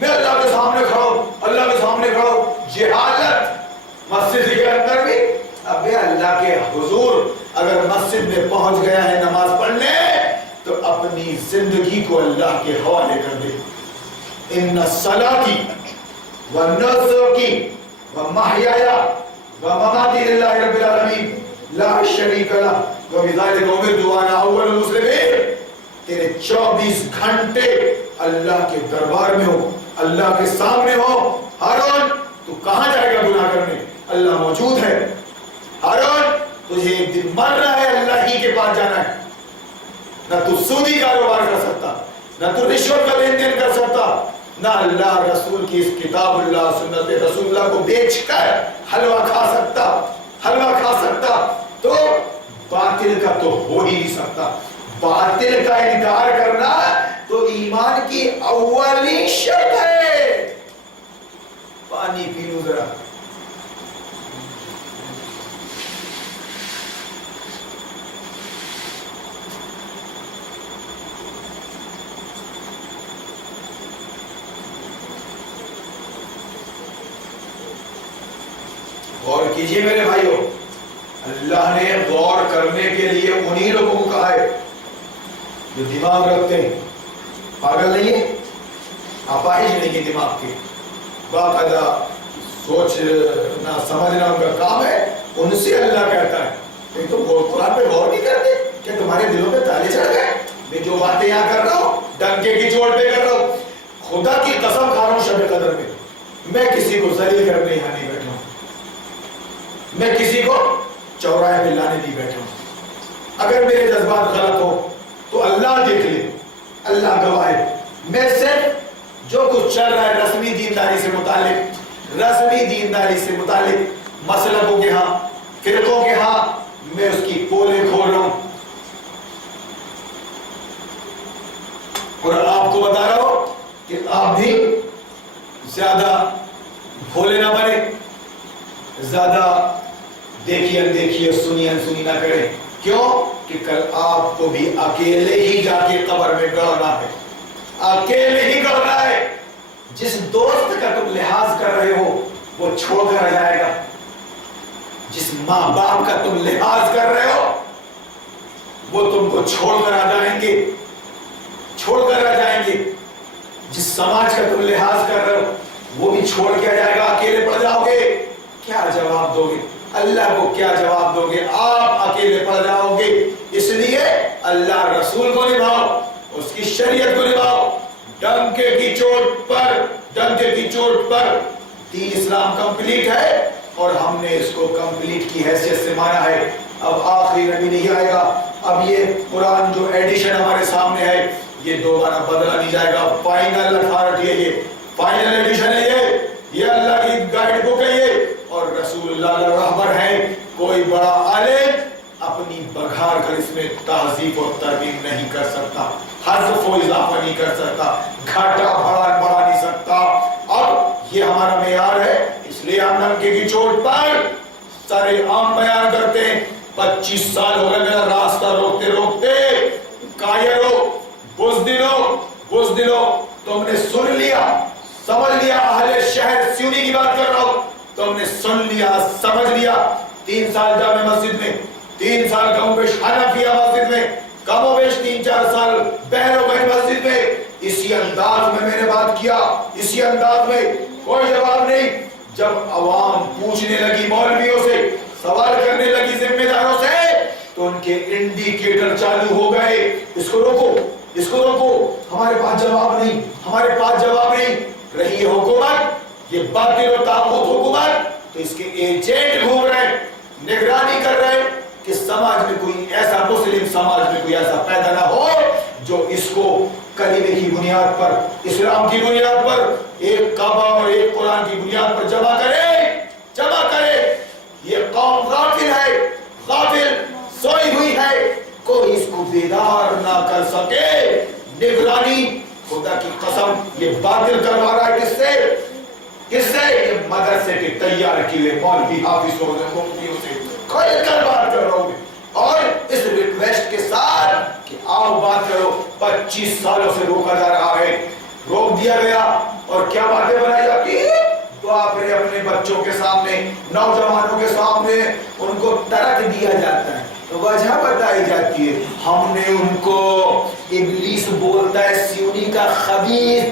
میں اللہ کے سامنے کھڑا ہوں، اللہ کے سامنے کھڑا ہوں۔ جہالت مسجد کے اندر بھی، ابے اللہ کے حضور اگر مسجد میں پہنچ گیا ہے نماز پڑھنے تو اپنی زندگی کو اللہ کے حوالے کر دے۔ ان صلاتی و نسکی و محیای و مماتی للہ رب العالمین لا شریک لہ و بذالک امرت وانا اول المسلمین۔ تیرے 24 گھنٹے اللہ کے دربار میں ہو، اللہ کے سامنے ہو۔ ہارون تو کہاں جائے گا گناہ کرنے؟ اللہ موجود ہے۔ ہارون تجھے ایک دن مرنا ہے، اللہ ہی کے پاس جانا ہے۔ نہ تو سودی کاروبار کر سکتا، نہ تو رشوت کا لین دین کر سکتا، نہ اللہ رسول کی اس کتاب اللہ سنت رسول اللہ کو بیچ کر حلوہ کھا سکتا، تو باطل کا تو ہو ہی نہیں سکتا۔ باطل کا انکار کرنا تو ایمان کی اولی شرط ہے۔ پانی پی لوں ذرا۔ غور کیجئے میرے بھائیو، اللہ نے غور کرنے کے لیے انہی لوگوں کو کہا ہے جو دماغ رکھتے ہیں، پاگل نہیں ہے، اپاہج نہیں ہے دماغ کے، باقاعدہ سوچنا سمجھنا ان کا کام ہے، ان سے اللہ کہتا ہے کہ تم قرآن پہ غور نہیں کرتے کہ تمہارے دلوں پہ تالے چڑھ گئے؟ میں جو باتیں یہاں کر رہا ہوں ڈنکے کی چوٹ پہ کر رہا ہوں۔ خدا کی قسم کھا رہا ہوں شب قدر میں، میں کسی کو ذلیل کرنے یہاں نہیں بیٹھا ہوں، میں کسی کو چوراہے پہ لانے نہیں بیٹھا ہوں. اگر میرے جذبات غلط ہو تو اللہ دیکھ لے، اللہ گواہ ہے. میں صرف جو کچھ چل رہا ہے رسمی دینداری سے متعلق مسلکوں کے ہاں، فرقوں کے ہاں، میں اس کی پولیں کھول رہا ہوں اور آپ کو بتا رہا ہوں کہ آپ بھی زیادہ بھولے نہ بنے، زیادہ دیکھیے اندیکھیے سنی انسنی نہ کریں. کیوں کہ کل آپ کو بھی اکیلے ہی جا کے قبر میں گڑنا ہے، اکیلے ہی گڑنا ہے. جس دوست کا تم لحاظ کر رہے ہو وہ چھوڑ کر آ جائے گا، جس ماں باپ کا تم لحاظ کر رہے ہو وہ تم کو چھوڑ کر آ جائیں گے، جس سماج کا تم لحاظ کر رہے ہو وہ بھی چھوڑ کے آ جائے گا. اکیلے پڑ جاؤ گے، کیا جواب دو گے اللہ کو؟ کیا جواب دو گے؟ آپ اکیلے پڑ جاؤ گے. اس لیے اللہ رسول کو نبھاؤ، اس کی شریعت کو نبھاؤ. ڈنکے کی چوٹ پر دین اسلام کمپلیٹ ہے اور ہم نے اس کو کمپلیٹ کی حیثیت سے مانا ہے. اب آخری نبی نہیں آئے گا. اب یہ قرآن جو ایڈیشن ہمارے سامنے ہے یہ دوبارہ بدلا نہیں جائے گا. فائنل اتھارٹی ہے، یہ فائنل ایڈیشن ہے، یہ اللہ کی گائیڈ بک ہے یہ، اور رسول اللہ رہبر ہیں. کوئی بڑا عالم اپنی بگھار کر اس میں تہذیب و ترمیم نہیں کر سکتا، حذف و اضافہ نہیں کر سکتا، گھاٹا بڑھا نہیں سکتا. اب یہ ہمارا معیار ہے، اس لیے ہم ڈنکے کی چوٹ پر سارے عام بیان کرتے ہیں. 25 سال ہو گئے میرا راستہ روکتے کائرو بزدلو تم نے سن لیا سمجھ لیا. اہل شہر سیونی کی بات کر رہا ہوں، تم نے سن لیا سمجھ لیا. 3 سال جامع مسجد میں، 3 سال کم و بیش حنفیہ مسجد میں، کم و بیش 3-4 سال بہرو گنج مسجد میں. اسی انداز میں نے بات کیا، اسی انداز میں کوئی جواب نہیں. جب عوام پوچھنے لگی مولویوں سے، سوال کرنے لگی ذمہ داروں سے، تو ان کے انڈیکیٹر چالو ہو گئے. اس کو روکو، ہمارے پاس جواب نہیں. رہی حکومت یہ باطل و طاغوت حکومت، تو اس کے ایجنٹ گھوم رہے ہیں، نگرانی کر رہے ہیں کہ سماج میں کوئی ایسا مسلم سماج میں کوئی ایسا پیدا نہ ہو جو اس کو کلمے کی بنیاد پر، اسلام کی بنیاد پر، ایک کعبہ اور ایک قرآن کی بنیاد پر جمع کرے. یہ قوم غافل سوئی ہوئی ہے، کوئی اس کو بیدار نہ کر سکے. نگرانی خدا کی قسم یہ باطل کروا رہا ہے. کس سے؟ یہ مدرسے کے تیار کیے مولوی حافظوں سے مفتیوں سے کھل کر بات کر رہا ہوں، اور اس ریکویسٹ کے ساتھ کہ آؤ بات کرو. 25 سالوں سے روکا جا رہا ہے، روک دیا گیا. اور کیا باتیں بنائی جاتی ہیں؟ تو آپ نے اپنے بچوں کے سامنے، نوجوانوں کے سامنے ان کو ترک دیا جاتا ہے. وجہ بتائی جاتی ہے، ہم نے ان کو ابلیس بولتا ہے سیونی کا خبیث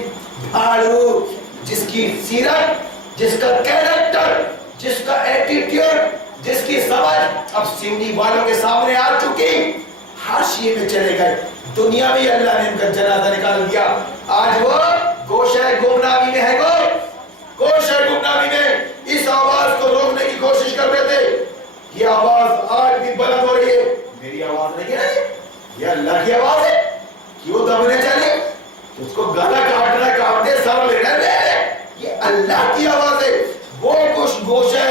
بھاڑو، جس کی سیرت، جس کا کیریکٹر، جس کا ایٹیٹیوڈ، جس کی سمجھ اب سیونی والوں کے سامنے آ چکی، حاشیے میں چلے گئے. دنیا میں اللہ نے ان کا جنازہ نکال دیا. آج وہ گوشہ گمنامی میں ہے، گوشہ گمنامی میں اس آواز کو روکنے کی کوشش کر رہے تھے. یہ آواز آج بھی بلند ہو رہی ہے. میری آواز نہیں ہے، یہ اللہ کی آواز ہے. کیوں دبنے چلے؟ اس کو گلا کاٹنے سر لینا ہے. یہ اللہ کی آواز ہے. وہ کچھ گوشہ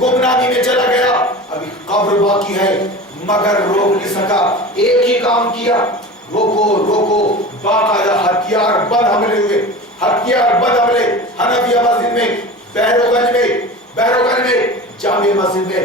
گمنامی میں چلا گیا، ابھی قبر باقی ہے مگر روک نہیں سکا. ایک ہی کام کیا، روکو. باقاعدہ ہتھیار بند حملے ہوئے، حنفیہ مسجد میں، بہرو گنج میں، جامع مسجد میں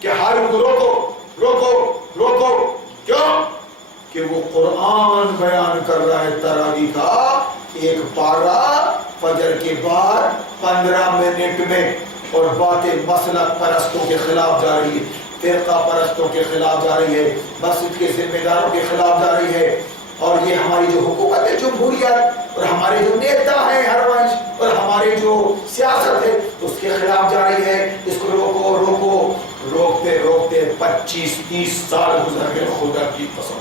کہ ہارون کو روکو. کیوں؟ کہ وہ قرآن بیان کر رہا ہے تراویح کا ایک پارہ فجر کے بعد 15 منٹ میں، اور باتیں مسلک پرستوں کے خلاف جا رہی ہے، فرقہ پرستوں کے خلاف جا رہی ہے، مسجد کے ذمہ داروں کے خلاف جا رہی ہے. اور یہ ہماری جو حکومت ہے جمہوریت، اور ہمارے جو نیتا ہیں ہر ونش، اور ہماری جو سیاست ہے اس کے خلاف جا رہی ہے. اس کو روکو. روکتے 25-30 سال گزر گئے. خدا کی قسم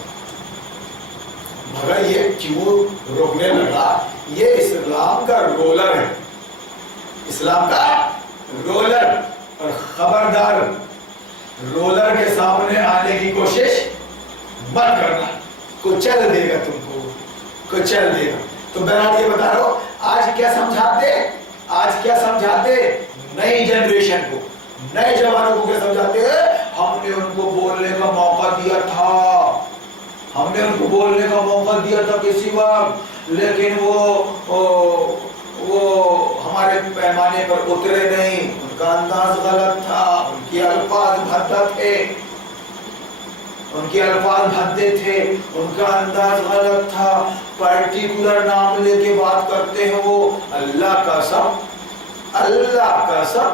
مگر یہ کیوں روکنے لگا؟ یہ اسلام کا رولر ہے، اسلام کا رولر، اور خبردار رولر کے سامنے آنے کی کوشش مت کرنا، کچل دے گا تم کو، کچل دے گا۔ تو بہرحال یہ بتا رہا ہوں، آج کیا سمجھاتے نئی جنریشن کو، نئے جوانوں کو کیا سمجھاتے ہیں؟ ہم نے ان کو بولنے کا موقع دیا تھا، ہم نے ان کو بولنے کا موقع دیا تھا کسی وقت، لیکن وہ ہمارے پیمانے پر اترے نہیں، ان کا انداز غلط تھا، ان کے الفاظ بھدے تھے، ان کے الفاظ بھدے تھے، ان کا انداز غلط تھا، پرٹیکولر نام لے کے بات کرتے ہیں وہ، اللہ کا سب، اللہ کا سب،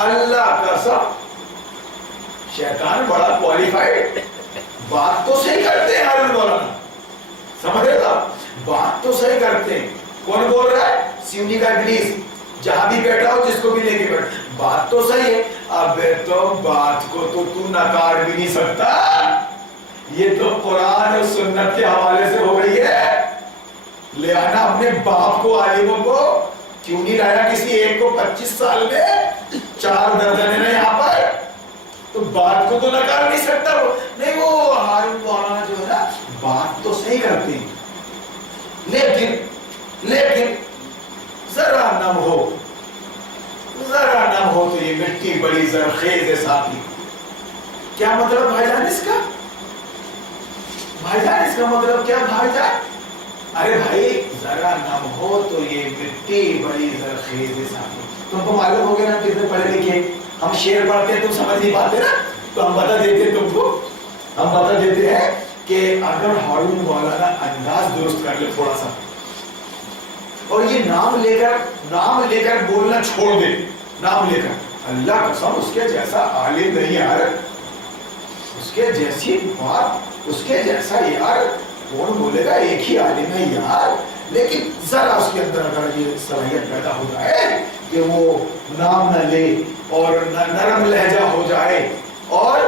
اللہ کا سب۔ شیطان بڑا کوالیفائڈ، بات تو صحیح کرتے ہیں ہارون مولانا، سمجھے گا، بات تو صحیح کرتے ہیں۔ کون بول رہا ہے؟ سیونی کا ابلیس، جہاں بھی بیٹھا ہو جس کو بھی لے کے بیٹھ، بات تو صحیح ہے، اب تو بات کو تو نکار بھی نہیں سکتا، یہ تو قرآن اور سنت کے حوالے سے ہو گئی ہے، لہذا اپنے باپ کو، عالموں کو کیوں نہیں لایا کسی ایک کو 25 سال میں 4 درجن ہے یہاں پر، تو بات کو تو نکار نہیں سکتا وہ، نہیں وہ ہارون مولانا جو ہے نا بات تو صحیح کرتے ہیں، لیکن ذرا نم ہو تو یہ مٹی بڑی زرخیز ہے ساتھی۔ کیا مطلب بھائی جان اس کا؟ بھائی جان اس کا مطلب کیا بھائی جان؟ ارے بھائی ذرا نم ہو تو یہ مٹی بڑی زرخیز ہے ساتھی۔ تم کو معلوم ہو گیا نا کتنے پڑھے لکھے، ہم شعر پڑھتے ہیں تم سمجھ نہیں پاتے نا، تو ہم بتا دیتے ہیں تم کو، ہم بتا دیتے ہیں کہ اگر ہارون مولانا انداز درست کر لے تھوڑا سا، اور یہ نام لے کر بولنا چھوڑ دے، نام لے کر، اللہ قسم اس کے جیسا عالم نہیں یار، اس کے جیسی بات، اس کے جیسا یار کون بولے گا، ایک ہی عالم ہے یار، لیکن ذرا اس کے اندر اگر یہ صلاحیت پیدا ہو جائے کہ وہ نام نہ لے اور نرم لہجہ ہو جائے، اور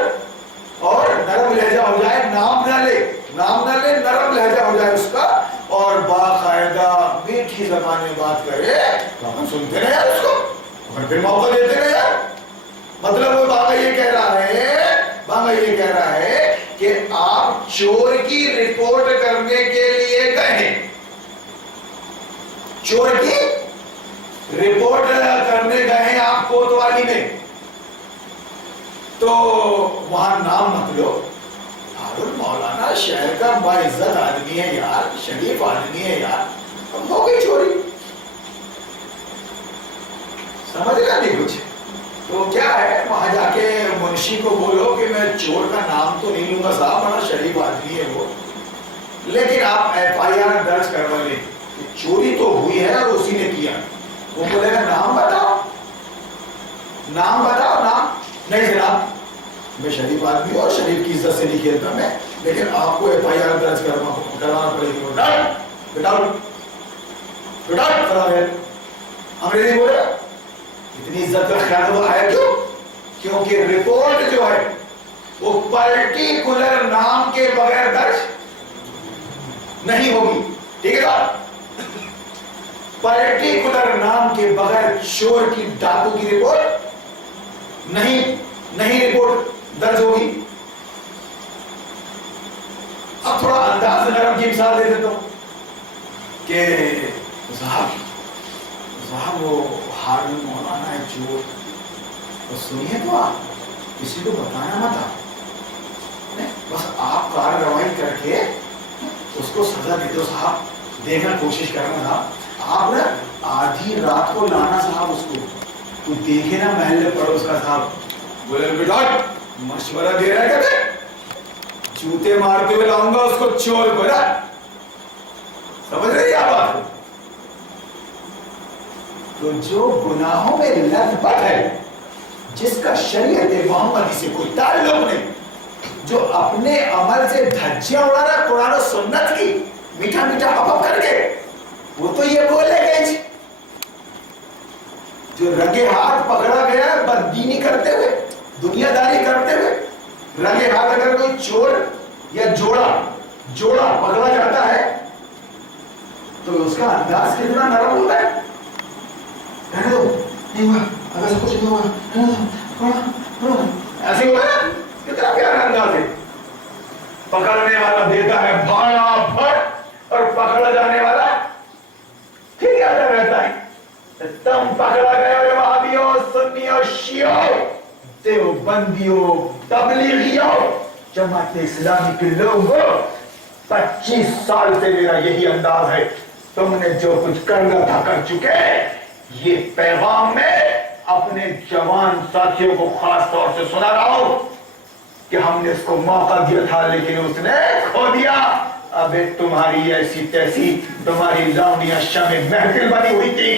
نرم لہجہ ہو جائے، نام نہ لے، نرم لہجہ ہو جائے اس کا، اور باقاعدہ میٹھی زبان میں بات کرے تو ہم سنتے رہے یار اس کو، اور پھر موقع دیتے رہے یار۔ مطلب وہ بابا یہ کہہ رہا ہے کہ آپ چور کی رپورٹ کرنے کے لیے گئے، چور کی رپورٹ کرنے گئے آپ کوتوالی میں، تو وہاں نام مت لو، ہارون مولانا شہر کا باعزت آدمی ہے یار، شریف آدمی ہے یار، اب ہو گئی چوری، سمجھ گیا نہیں کچھ؟ تو کیا ہے، وہاں جا کے منشی کو بولو کہ میں چور کا نام تو نہیں لوں گا صاحب، بڑا شریف آدمی ہے وہ، لیکن آپ FIR درج کروا لیں کہ چوری تو ہوئی ہے اور اسی نے کیا۔ وہ بولے گا نام بتاؤ، نام، نہیں جناب میں شریف آدمی ہوں اور شریف کی عزت سے نہیں کھیلتا میں، لیکن آپ کو FIR درج کروانا پڑے گی، انگریزی بولے اتنی عزت کا خیال ہوا ہے کیوں؟ کیونکہ رپورٹ جو ہے وہ پرٹیکولر نام کے بغیر درج نہیں ہوگی، ٹھیک ہے نا؟ پرٹیکولر نام کے بغیر چور کی، ڈاکو کی رپورٹ نہیں رپورٹ درج ہوگی۔ اب تھوڑا انداز نرم کی مثال دے دیتا ہوں کہ صاحب وہ ہارون مولانا ہے چور، وہ سنیے تو آپ کسی کو بتانا مت، بس آپ کارروائی کر کے اس کو سزا دے دو صاحب، دیکھنا کوشش کرنا صاحب، آپ نا آدھی رات کو لانا صاحب اس کو، تو دیکھے نا محلے پڑوس کا صاحب، بولے بیٹا مشورہ دے رہا ہے کہتے جوتے مارتے ہوئے لاؤں گا اس کو چور کو، نا سمجھ رہی آپ بات؟ تو جو گناہوں میں لت پت ہے، جس کا شریعت محمدی سے کوئی تعلق نہیں، جو اپنے عمل سے دھجیاں اڑا رہا ہے قرآن و سنت کی، میٹھا میٹھا ہپ کر کے، وہ تو یہ بولے گا جی، جو رگے ہاتھ پکڑا گیا ہے بددینی کرتے ہوئے، دنیا داری کرتے ہوئے، رگے ہاتھ اگر کوئی چور یا جوڑا پکڑا جاتا ہے تو اس کا انداز کتنا نرم ہوتا ہے، کہنے دو نہیں ہوا اگر سے کچھ نہیں ہوا ایسے ہوا نا کتنا پیارا انداز ہے. پکڑنے والا دیتا ہے بھاڑا بھر اور پکڑا جانے والا ٹھیک آتا رہتا ہے. تم پکڑا گئے ہو وہابیوں سنیوں شیعوں دیوبندیوں تبلیغیوں جماعت اسلامی کے لوگوں 25 سال سے میرا یہی انداز ہے. تم نے جو کچھ کرنا تھا کر چکے. یہ پیغام میں اپنے جوان ساتھیوں کو خاص طور سے سنا رہا ہوں کہ ہم نے اس کو موقع دیا تھا لیکن اس نے کھو دیا. اب تمہاری ایسی تیسی تمہاری لاؤنیاں شمع محفل بنی ہوئی تھی,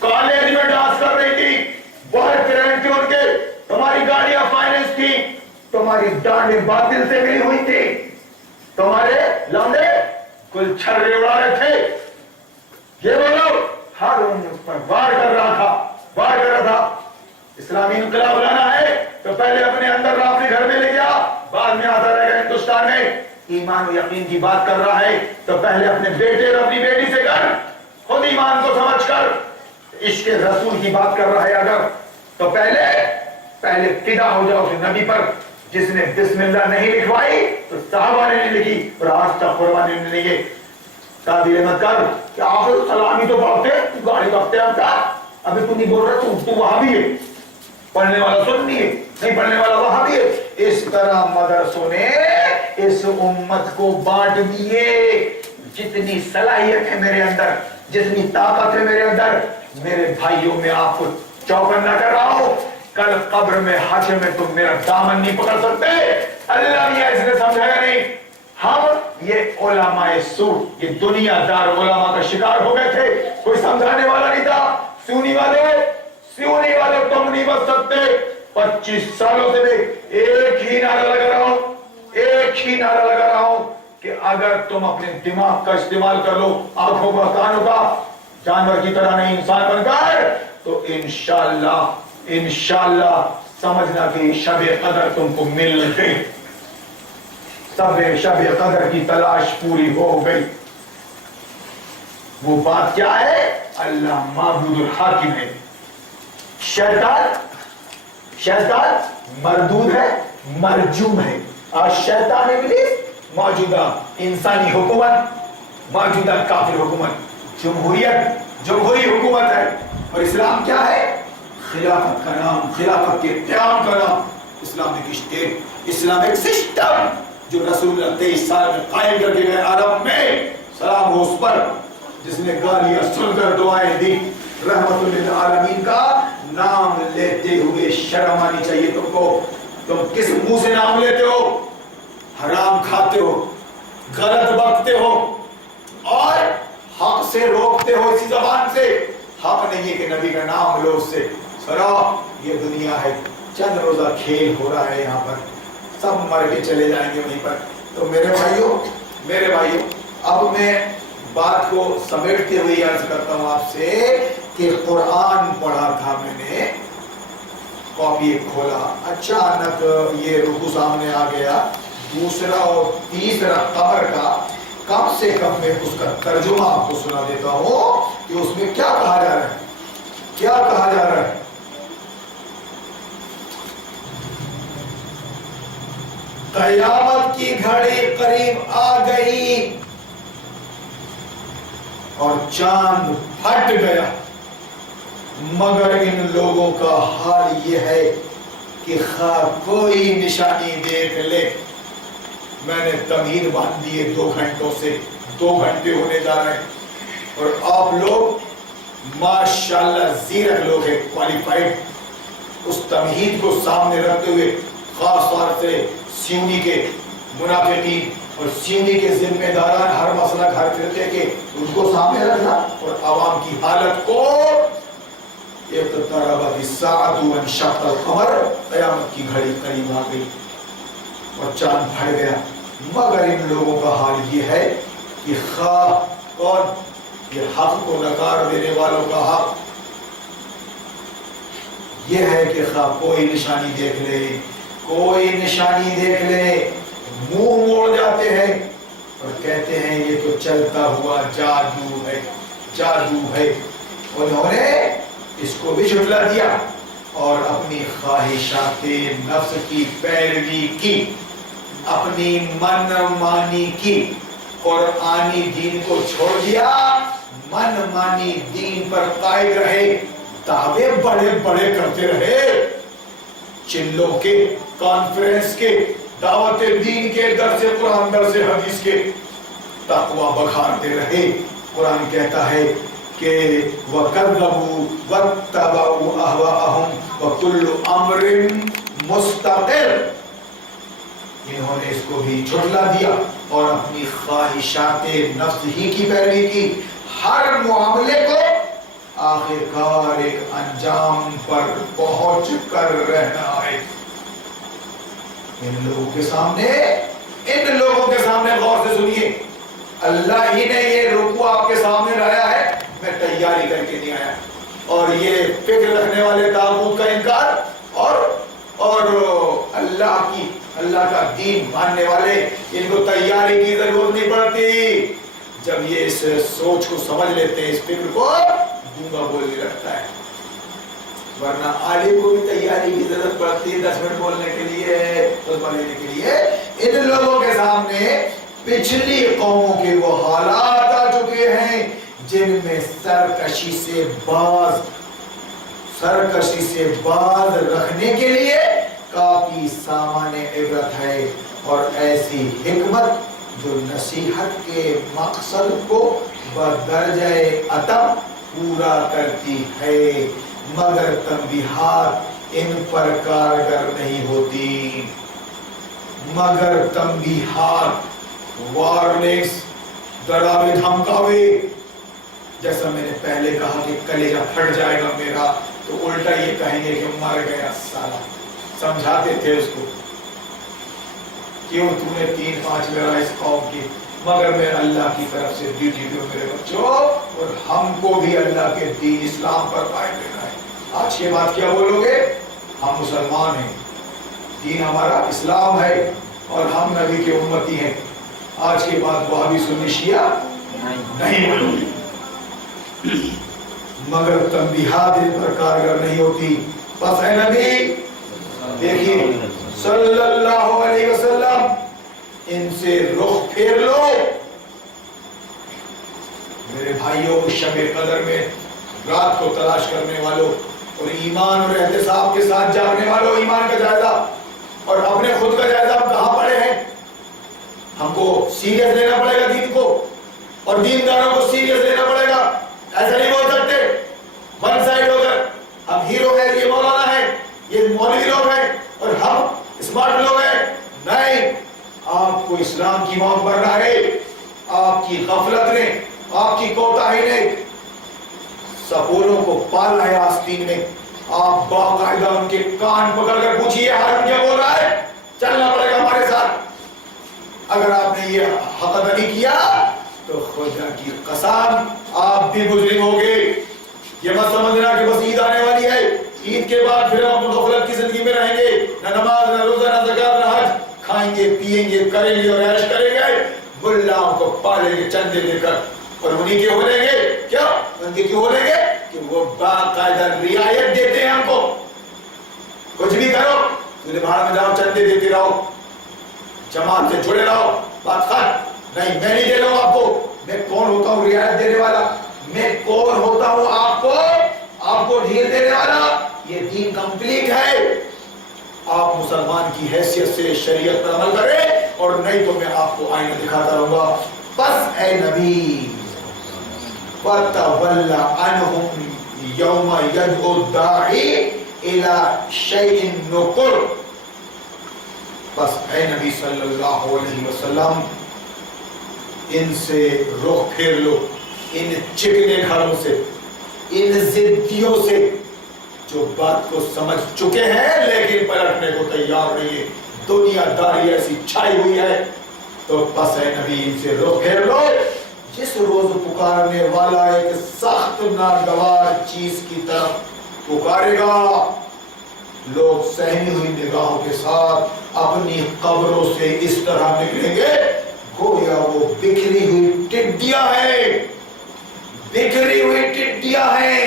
کالج میں ڈانس کر رہی تھی, بوائے فرینڈ تھے ان کے, تمہاری گاڑیاں فائننس تھی, تمہاری ڈانڈیں باطل سے ملی ہوئی تھی, تمہارے لونڈے کل چھرے اڑا رہے تھے. یہ بولو ہر اس پر وار کر رہا تھا. اسلامی انقلاب لانا ہے تو پہلے اپنے اندر اپنے گھر میں لے گیا, بعد میں آتا رہے گا ہندوستان میں. ایمان و یقین کی بات کر رہا ہے تو پہلے اپنے بیٹے اور اپنی بیٹی سے کر, خود ایمان کو سمجھ کر. عشق رسول کی بات کر رہا ہے اگر تو پہلے فدا ہو جاؤ اس نبی پر جس نے بسم اللہ نہیں لکھوائی تو صحابہ نے نہیں لکھی اور آج تک قربانی نے نہیں. تعبیر مت کر کہ آپ سلامی تو پڑھتے گاڑی رکھتے ہیں کا. ابھی تو نہیں بول رہا تو وہابی ہے, پڑھنے والا سنی ہے, نہیں پڑھنے والا وہابی ہے. اس طرح مدرسوں نے اس امت کو بانٹ دیے. جتنی صلاحیت ہے میرے اندر, جتنی طاقت ہے میرے اندر, میرے بھائیوں میں آپ کو چوکنا کر رہا ہوں. کل قبر میں حشر میں تم میرا دامن نہیں پکڑ سکتے. اللہ میاں اس نے سمجھایا نہیں. ہم یہ علماء سو یہ دنیا دار علماء کا شکار ہو گئے تھے, کوئی سمجھانے والا نہیں تھا. سیونی والے تم نہیں بچ سکتے. 25 سالوں سے میں ایک ہی نعرہ لگا رہا ہوں کہ اگر تم اپنے دماغ کا استعمال کر لو, آنکھوں کا, کانوں کا, جانور کی طرح نہیں انسان بن کر, تو انشاءاللہ سمجھنا کہ شب قدر تم کو مل گئی. شب قدر کی تلاش پوری ہو گئی. وہ بات کیا ہے؟ اللہ معبود الحاکم ہے. شیطان مردود ہے, مرجوم ہے. اور شیطان ابلیس موجودہ انسانی حکومت, موجودہ کافر حکومت, جمہوری حکومت ہے. اور اسلام کیا ہے؟ خلافت کا نام, خلافت کے قیام کا نام, اسلامک اسٹیٹ, اسلامک سسٹم جو رسول اللہ 23 سال میں قائم کر کے گئے عرب میں. سلام ہو اس پر جس نے گالیاں سن کر دعائیں دی. رحمت للعالمین کا نام لیتے ہوئے شرم آنی چاہیے تم کو. تم کس منہ سے نام لیتے ہو؟ حرام کھاتے ہو, غلط بکتے ہو اور حق سے روکتے ہو اسی زبان سے. حق نہیں ہے کہ نبی کا نام لو اس سے. سرا یہ دنیا ہے, چند روزہ کھیل ہو رہا ہے یہاں پر, سب مر کے چلے جائیں گے وہیں پر. تو میرے بھائیوں اب میں بات کو سمیٹتے ہوئے عرض کرتا ہوں آپ سے کہ قرآن پڑھا تھا میں نے, کاپی کھولا, اچانک یہ رکوع سامنے آ گیا. دوسرا اور تیسرا قبر کا کم سے کم میں اس کا ترجمہ آپ کو سنا دیتا ہوں کہ اس میں کیا کہا جا رہا ہے. قیامت کی گھڑی قریب آ گئی اور چاند پھٹ گیا, مگر ان لوگوں کا حال یہ ہے کہ خواہ کوئی نشانی دیکھ لے. میں نے تمہید باندھ دیے 2 گھنٹوں سے, 2 گھنٹے ہونے جا رہے ہیں اور آپ لوگ ماشاءاللہ زیرک لوگ ہیں, کوالیفائڈ. اس تمہید کو سامنے رکھتے ہوئے خاص طور سے سیونی کے منافقین اور سیونی کے ذمہ داران ہر مسئلہ ہر فرقے کے ان کو سامنے رکھنا اور عوام کی حالت کو. اقتربت الساعۃ وانشق القمر, قیامت کی گھڑی قریب آ گئی اور چاند پھٹ گیا. مگر ان لوگوں کا حال یہ ہے کہ خواہ کون, یہ حق کو نکار دینے والوں کا حق یہ ہے کہ خواہ کوئی نشانی دیکھ لے, منہ موڑ جاتے ہیں اور کہتے ہیں یہ تو چلتا ہوا جادو ہے. انہوں نے اس کو بھی جھٹلا دیا اور اپنی خواہشات نفس کی پیروی کی، اپنی من مانی کی، قرآنی دین کو چھوڑ دیا، من مانی دین پر قائم رہے، دعوے بڑے بڑے کرتے رہے، چلوں کے، کانفرنس کے، دعوت دین کے، درس قرآن، درس حدیث کے، تقوی بکھارتے رہے۔ قرآن کہتا ہے کہ وَكَذَّبُوا وَاتَّبَعُوا أَهْوَاءَهُمْ وَكُلُّ أَمْرٍ مُسْتَقِرٌ، انہوں نے اس کو بھی جھٹلا دیا اور اپنی خواہشات نفس ہی کی پیروی کی۔ ہر معاملے کو آخرکار ایک انجام پر پہنچ کر رہنا ہے۔ ان لوگوں کے سامنے غور سے سنیے، اللہ ہی نے یہ رکوع آپ کے سامنے لایا ہے، میں تیاری کر کے نہیں آیا، اور یہ فکر رکھنے والے طاغوت کا انکار اور اللہ کا دین ماننے والے، ان کو تیاری کی ضرورت نہیں پڑتی۔ جب یہ اس سوچ کو سمجھ لیتے ہیں، اس فکر کو، گونگا بولنے لگتا ہے، ورنہ عالم کو بھی تیاری کی ضرورت پڑتی ہے 10 منٹ بولنے کے لیے، خطبہ لینے کے لیے۔ ان لوگوں کے سامنے پچھلی قوموں کے وہ حالات آ چکے ہیں جن میں سرکشی سے باز رکھنے کے لیے کافی سامان عبرت ہے، اور ایسی حکمت جو نصیحت کے مقصد کو بدرجہ ادب پورا کرتی ہے، مگر تنبیہات ان پر کارگر نہیں ہوتی، مگر تنبیہات، وارننگز، ڈراوے دھمکاوے، جیسا میں نے پہلے کہا کہ کلیجہ پھٹ جائے گا میرا، تو الٹا یہ کہیں گے کہ مر گیا سالا۔ سمجھاتے تھے اس کو، کیوں تو نے 3-5 میرا اس قوم کی، مگر میں اللہ کی طرف سے ڈیوٹی دوں میرے بچوں، اور ہم کو بھی اللہ کے دین اسلام پر قائم رہنا ہے۔ آج کے بعد کیا بولو گے؟ ہم مسلمان ہیں، دین ہمارا اسلام ہے، اور ہم نبی کے امتی ہیں۔ آج کے بعد وہابی سنی شیعہ نہیں بولو گے، مگر تنبیہات ان پر کارگر نہیں ہوتی۔ بس اے نبی دیکھیے صلی اللہ علیہ وسلم، ان سے رخ پھیر لو۔ میرے بھائیوں، شب قدر میں رات کو تلاش کرنے والوں، اور ایمان اور احتساب کے ساتھ جاگنے والوں، ایمان کا جائزہ اور اپنے خود کا جائزہ ہم کہاں پڑے ہیں؟ ہم کو سیریس لینا پڑے گا دین کو، اور دینداروں کو سیریس لینا پڑے گا۔ ایسا نہیں بول سکتے ون سائڈ ہو کر ہم ہیرو ہیں، یہ مولانا ہے، یہ مولوی لوگ ہیں، اور ہم اسمارٹ لوگ ہیں۔ نہیں، آپ کو اسلام کی موت بڑھنا ہے۔ آپ کی غفلت نے، آپ کی کوتاہی نے سپولوں کو پالا ہے آستین میں۔ آپ باقاعدہ ان کے کان پکڑ کر پوچھئے ہارون کیا بول رہا ہے، چلنا پڑے گا ہمارے ساتھ۔ اگر آپ نے یہ حق ادا نہیں کیا تو خدا کی قسم آپ بھی مجرم ہوگے۔ یہ مت سمجھنا کہ بس عید آنے والی ہے، عید کے بعد پھر ہم غفلت کی زندگی میں رہیں گے، نہ نماز، نہ روزہ، نہ زکات، نہ حج، کھائیں گے، پیئیں گے، کریں گے اور عیش کریں گے، ملاؤں کو پالیں گے چندے دے کر، اور انہی کے ہو لیں گے۔ کیا ان کے کیوں ہو لیں گے؟ کہ وہ باقاعدہ رعایت دیتے ہیں ہم کو۔ کچھ بھی کرو، تجھے بھاڑ میں جاؤ، چندے دیتے رہو، جماعت سے جڑے رہو، بات خط نہیں، میں نہیں دے رہا ہوں آپ کو۔ میں کون ہوتا ہوں رعایت دینے والا؟ میں کون ہوتا ہوں آپ کو ڈھیل دینے والا؟ یہ دین کمپلیٹ ہے۔ آپ مسلمان کی حیثیت سے شریعت پر عمل کریں، اور نہیں تو میں آپ کو آئینہ دکھاتا رہوں گا۔ بس اے نبی وَتَوَلَّ عَنْهُمْ يَوْمَ يَدْعُ الدَّاعِي إِلَى شَيْءٍ نُكُرٍ۔ بس اے نبی صلی اللہ علیہ وسلم، ان سے رخ پھیر لو، ان چکنے گھروں سے، ان ضدیوں سے جو بات کو سمجھ چکے ہیں لیکن پلٹنے کو تیار نہیں ہے۔ دنیا داری ایسی چھائی ہوئی ہے، تو بس اے نبی ان سے رخ پھیر لو۔ جس روز پکارنے والا ایک سخت ناگوار چیز کی طرف پکارے گا، لوگ سہمی ہوئی نگاہوں کے ساتھ اپنی قبروں سے اس طرح نکلیں گے گویا وہ بکھری ہوئی ٹڈیاں ہیں، بکھری ہوئی ٹڈیاں ہیں۔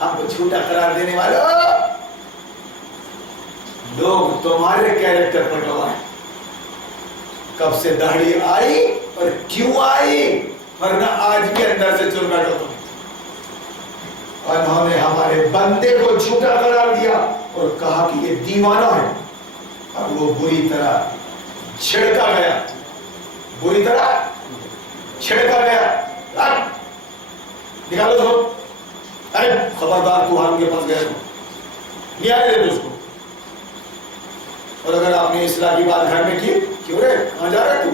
ہم کو جھوٹا قرار دینے والوں، لوگ تمہارے کیریکٹر پر گواہ، کب سے داڑھی آئی اور کیوں آئی، ورنہ آج بھی اندر سے چل بیٹھو تم۔ انہوں نے ہمارے بندے کو جھوٹا قرار دیا اور کہا کہ یہ دیوانہ ہے، اور وہ بری طرح چھڑکا گیا، بری طرح چھڑکا گیا۔ نکالو تو، ارے خبردار تو ہارون کے پاس گئے تو نہیں آنے دیتے اس کو۔ اور اگر آپ نے اصلاح کی بات گھر میں کی، کیوں رے کہاں جا رہا ہے تو،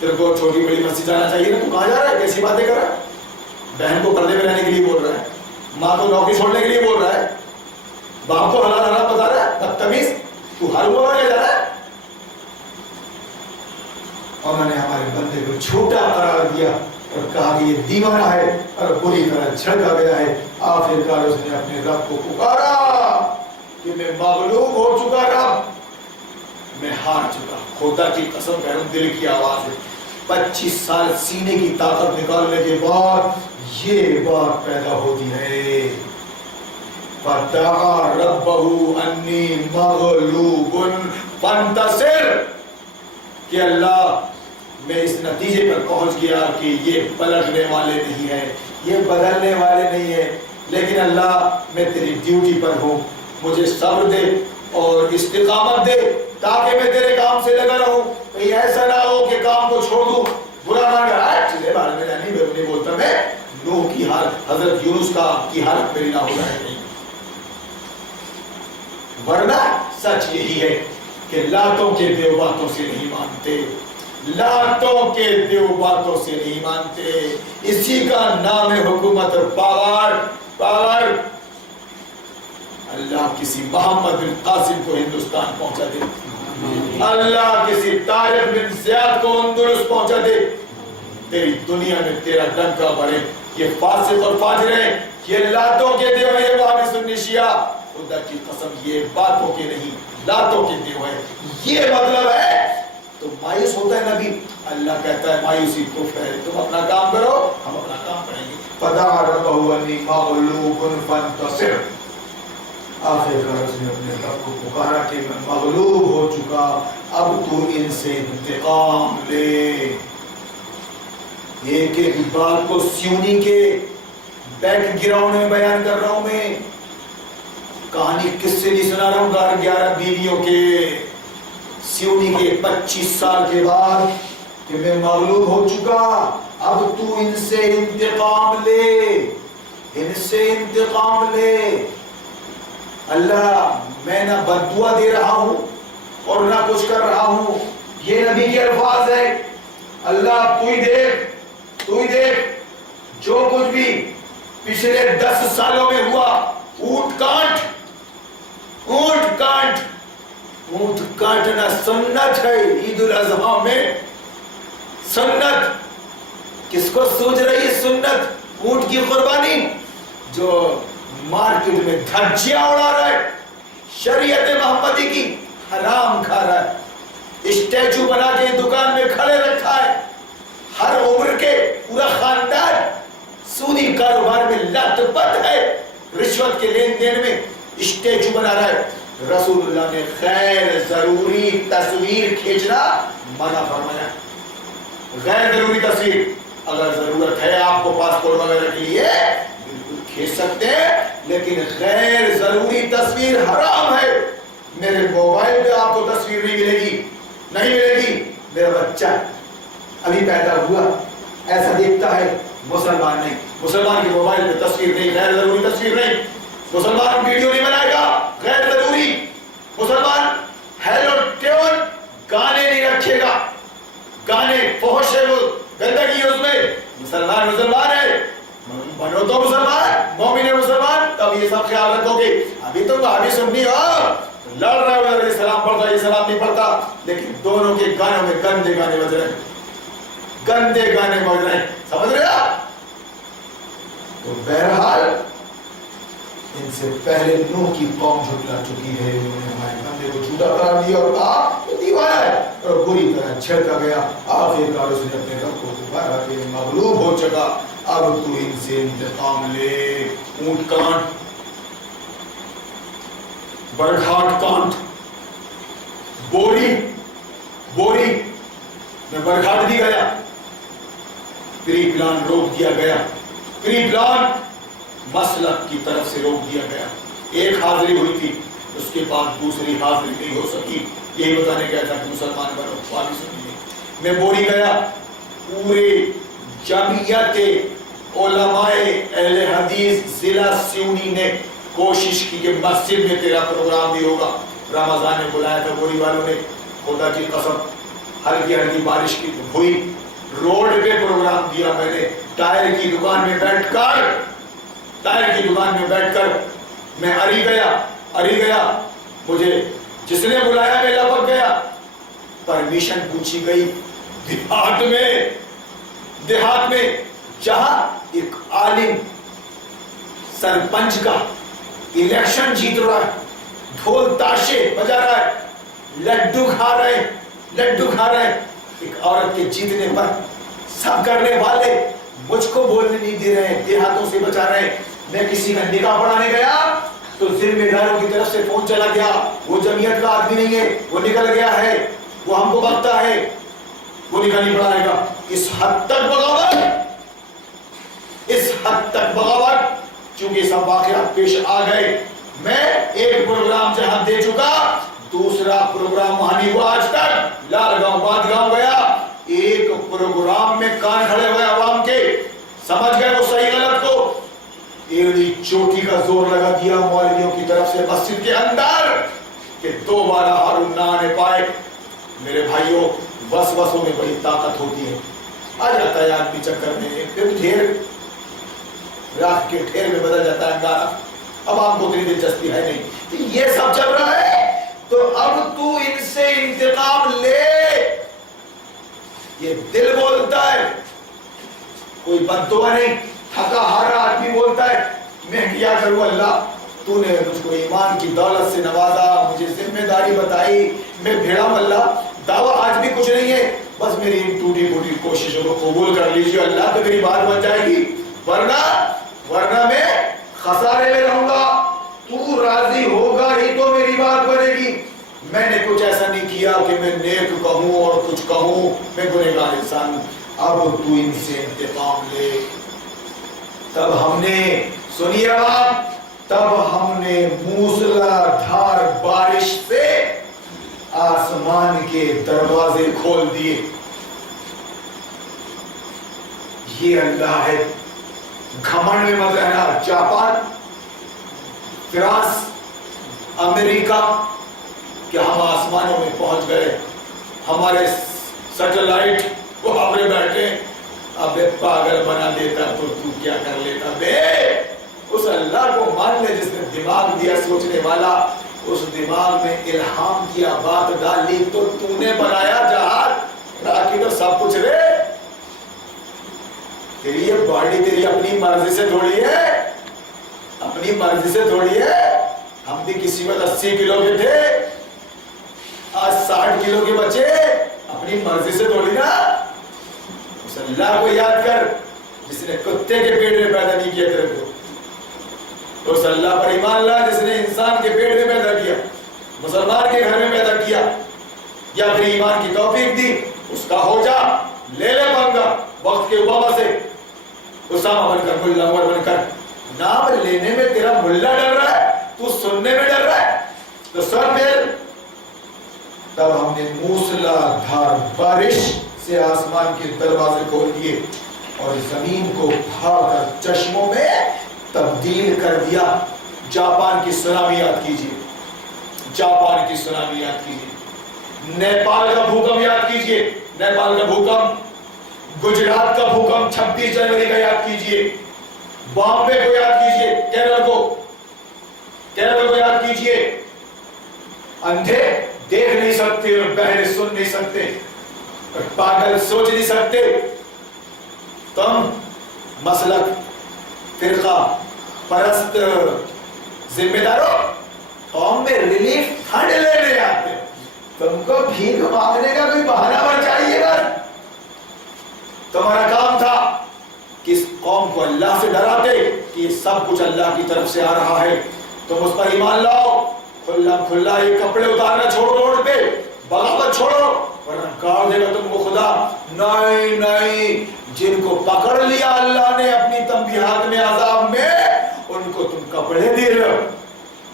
تیرے کو چھوٹی بڑی مسجد جانا چاہیے نا، تو کہاں جا رہا ہے، کیسی باتیں کر رہا ہے، بہن کو پردے میں رہنے کے لیے بول رہا ہے، ماں کو نوکری چھوڑنے کے لیے بول رہا ہے، باپ کو حلال حرام بتا رہا ہے، بدتمیز، تو ہارون کو لے جا رہا ہے۔ انہوں نے ہمارے بندے کو چھوٹا قرار دیا اور کہا کہ یہ دیوانہ ہے اور بری طرح جھڑکا گیا ہے۔ آخرکار اس نے اپنے رب کو پکارا کہ میں مغلوب ہو چکا رب، میں ہار چکا۔ خدا کی قسم کہہ رہا ہوں، دل کی آواز ہے، 25 سال سینے کی طاقت نکالنے کے بعد یہ بات پیدا ہوتی ہے، فَدَعَا رَبَّهُ أَنِّي مَغْلُوبٌ فَانْتَصِرْ، کہ اللہ میں اس نتیجے پر پہنچ گیا کہ یہ پلٹنے والے نہیں ہیں، یہ بدلنے والے نہیں ہیں، لیکن اللہ میں تیری ڈیوٹی پر ہوں، مجھے صبر دے اور استقامت دے تاکہ میں تیرے کام سے لگا رہوں، کہیں ایسا نہ ہو کہ کام کو چھوڑ دوں، برا نہ کہا چیزیں بارے میں نہیں بولتا میں، نوح کی حالت، حضرت یونس کی حالت میری نہ ہو جائے نہیں۔ ورنہ سچ یہی ہے کہ لاتوں کے دیو باتوں سے نہیں مانتے، لاتوں کے دیو باتوں سے نہیں مانتے، اسی کا نام ہے حکومت اور پاور۔ اللہ کسی محمد بن قاسم کو ہندوستان پہنچا دے، اللہ کسی طارق بن زیاد کو اندلس پہنچا دے، تیری دنیا میں تیرا ڈنکا بڑھے۔ یہ فاسق اور فاجر ہیں، یہ لاتوں کے دیو ہیں، یہ وہابی سنی شیعہ، خدا کی قسم یہ باتوں کے نہیں لاتوں کے دیو ہے، یہ مطلب ہے۔ تو مایوس ہوتا ہے نبی، اللہ کہتا ہے مایوسی کفر ہے، تم اپنا کام کرو، ہم اپنا کام کریں گے۔ فَدَعَا رَبَّهُ أَنِّي مَغْلُوبٌ فَانْتَصِرْ، آخرکار اس نے اپنے رب کو پکارا کہ میں مغلوب ہو چکا، اب تو ان سے انتقام لے۔ ایک ایک بات کو سیونی کے بیک گراؤنڈ میں بیان کر رہا ہوں، میں کہانی کس سے نہیں سنا رہا ہوں، 11 بیویوں کے، سیونی کے 25 سال کے بعد کہ میں مغلوب ہو چکا، اب تو ان سے انتقام لے، ان سے انتقام لے۔ اللہ میں نہ بددعا دے رہا ہوں اور نہ کچھ کر رہا ہوں، یہ نبی کے الفاظ ہے۔ اللہ تو ہی دیکھ جو کچھ بھی پچھلے 10 سالوں میں ہوا، اونٹ کاٹنا سنت ہے، عید الاضحیٰ میں سنت، کس کو سوچ رہی ہے سنت؟ اونٹ کی قربانی جو مارکیٹ میں دھجیاں اڑا رہا ہے، شریعت محمدی کی حرام کھا رہا ہے، اسٹیچو بنا کے دکان میں کھڑے رکھا ہے، ہر عمر کے پورا خاندان سودی کاروبار میں لت پت ہے، رشوت کے لین دین میں اسٹیچو بنا رہا ہے۔ رسول اللہ نے غیر ضروری تصویر کھینچنا منع فرمایا، غیر ضروری تصویر، اگر ضرورت ہے آپ کو پاسپورٹ وغیرہ کے لیے بالکل کھینچ سکتے ہیں، لیکن غیر ضروری تصویر حرام ہے۔ میرے موبائل پہ آپ کو تصویر نہیں ملے گی، میرا بچہ ابھی پیدا ہوا ایسا دیکھتا ہے، مسلمان نہیں، مسلمان کے موبائل پہ تصویر نہیں، غیر ضروری تصویر نہیں، مسلمان ویڈیو نہیں بنائے گا غیر ضروری، مسلمان ہیلو ٹیون گانے نہیں رکھے گا، گانے فحش ہے، وہ گندگی ہے اس میں، مسلمان ہے، بنو تو مسلمان، مومن مسلمان، تب یہ سب خیال رکھو گے۔ ابھی تو وہابی سنی ہو، لڑ رہا ہے ادھر، سلام پڑھتا یہ سلام نہیں پڑھتا، لیکن دونوں کے گانوں میں گندے گانے بج رہے ہیں، سمجھ رہے آپ؟ تو بہرحال ان سے پہلے نوح کی قوم جھٹلا چکی ہے، انہوں نے ہمارے بندے کو جھوٹا قرار دیا اور کہا یہ دیوانہ ہے، اور بری طرح جھڑکا گیا۔ آخرکار اس نے اپنے رب کو پکارا کہ مغلوب ہو چکا، اب تو ان سے انتقام لے. اونٹ کانٹ, برگھاٹ کانٹ, بوری میں برگھاٹ بھی گیا, پری پلان روک دیا گیا, پری پلان مسلک کی طرف سے روک دیا گیا. ایک حاضری ہوئی تھی, اس کے بعد دوسری حاضری نہیں ہو سکی. یہی بتانے گیا تھا کہ مسلمان بنو, پانی سنیے. میں بوری گیا, پورے جمعیت علماء اہل حدیث ضلع سیونی نے کوشش کی کہ مسجد میں تیرا پروگرام بھی ہوگا. رمضان نے بلایا تھا بوری والوں نے, خدا کی قسم ہلکی ہلکی بارش کی ہوئی, روڈ پہ پروگرام دیا میں نے. ٹائر کی دکان میں بیٹھ کر میں اری گیا. مجھے جس نے بلایا میں لپک گیا. پرمیشن پوچھی گئی. دیہات میں جہاں ایک عالم سرپنچ کا الیکشن جیت رہا ہے, ڈھول تاشے بجا رہا ہے, لڈو کھا رہے ہیں, ایک عورت کے جیتنے پر سب کرنے والے مجھ کو بولنے نہیں دے رہے ہیں, دیہاتوں سے بچا رہے ہیں. میں کسی کا نکاح پڑھانے گیا تو ذمہ داروں کی طرف سے فون چلا گیا, وہ جمعیت کا آدمی نہیں ہے, وہ نکل گیا ہے, وہ ہم کو بکتا ہے, وہ نکاح نہیں پڑھائے گا. اس حد تک بغاوت, چونکہ سب واقعات پیش آ گئے. میں ایک پروگرام جہاں دے چکا, دوسرا پروگرام وہاں نہیں ہوا آج تک. لال گاؤں باد گاؤں گیا, ایک پروگرام میں کان کھڑے ہوئے عوام کے, سمجھ گئے وہ صحیح غلط کو, ایڑی چوٹی کا زور لگا دیا مولویوں کی طرف سے مسجد کے اندر کہ دوبارہ ہارون نہ آنے پائے. میرے بھائیوں, وسوسوں میں بڑی طاقت ہوتی ہے. آ جاتا ہے آدمی چکر میں, پھر راکھ کے ڈھیر میں بدل جاتا ہے انگارہ. اب آپ کو اتنی دلچسپی ہے نہیں, یہ سب چل رہا ہے. تو اب تو ان سے انتقام لے, یہ دل بولتا ہے, کوئی بد دعا نہیں. تھکا ہارا آدمی بولتا ہے میں کیا کروں اللہ, تو نے مجھ کو ایمان کی دولت سے نوازا, مجھے ذمہ داری بتائی, میں بھیڑا ہوں اللہ. دعویٰ آج بھی کچھ نہیں ہے, بس میری ان ٹوٹی پھوٹی کوششوں کو قبول کر لیجیے اللہ, تو میری بات بن جائے گی. ورنہ میں خسارے میں رہوں گا. تو راضی ہوگا ہی تو میری بات بنے گی. میں نے کچھ ایسا نہیں کیا کہ میں نیک کہوں اور کچھ کہوں, میں گنہگار انسان ہوں. اب تو ان سے انتقام لے. تب ہم نے, سنیے آپ, تب ہم نے موسلا دھار بارش سے آسمان کے دروازے کھول دیے. یہ اللہ ہے. گھمنڈ میں مت رہنا. جاپان, فرانس, امریکہ کہ ہم آسمانوں میں پہنچ گئے, ہمارے سیٹلائٹ وہ اپنے بیٹھے. اب پاگل بنا دیتا تو کیا کر لیتا بے. اس اللہ کو مان لے جس نے دماغ دیا سوچنے والا, اس دماغ میں الہام کیا, بات ڈالی, تو نے بنایا جہاز, راکی تو سب کچھ رے. تیری یہ باڈی تیری اپنی مرضی سے تھوڑی ہے, اپنی مرضی سے تھوڑی ہے. ہم بھی کسی وقت 80 کلو کے تھے, آج 60 کلو کے بچے, اپنی مرضی سے تھوڑی نا. اس اللہ کو یاد کر جس نے کتے کے پیٹ میں پیدا نہیں کیا تیرے کو. اس اللہ پر ایمان لا جس نے انسان کے پیٹ میں پیدا کیا, مسلمان کے گھر میں پیدا کیا, یا پھر ایمان کی توفیق دی. اس کا ہو جا, لے پنگا وقت کے اوباما سے, اسامہ بن کر, ملا عمر بن کر. نام لینے میں تیرا ملا ڈر رہا ہے, تو سننے میں ڈر رہا ہے, تو سن پھر. تب ہم نے موسلا دھار بارش سے آسمان کے دروازے کھول دیے اور زمین کو پھاڑ کر چشموں میں تبدیل کر دیا. جاپان کی سونامی یاد کیجیے, جاپان کی سونامی یاد کیجیے, نیپال کا بھوکم یاد کیجیے, نیپال کا بھوکم, گجرات کا بھوکم 26 جنوری کا یاد کیجیے, بامبے کو یاد کیجیے, کیرل کو یاد کیجیے. اندھے دیکھ نہیں سکتے اور بہرے سن نہیں سکتے اور پاگل سوچ نہیں سکتے. تم مسلک, فرقہ پرست ذمہ داروں, قوم میں ریلیف فنڈ لینے آتے, تم کو بھیک مانگنے کا کوئی بہانہ بن چاہیے. بس تمہارا کام تھا کہ اس قوم کو اللہ سے ڈراتے کہ یہ سب کچھ اللہ کی طرف سے آ رہا ہے، تم اس پر ایمان لاؤ، کھلا یہ کپڑے اتارنا چھوڑو، روڈ پہ بغاوت چھوڑو ورنہ کاٹ دے گا تم کو خدا۔ نہیں نہیں، جن کو پکڑ لیا اللہ نے اپنی تنبیہات میں عذاب میں، ان کو تم کپڑے دے رہے ہو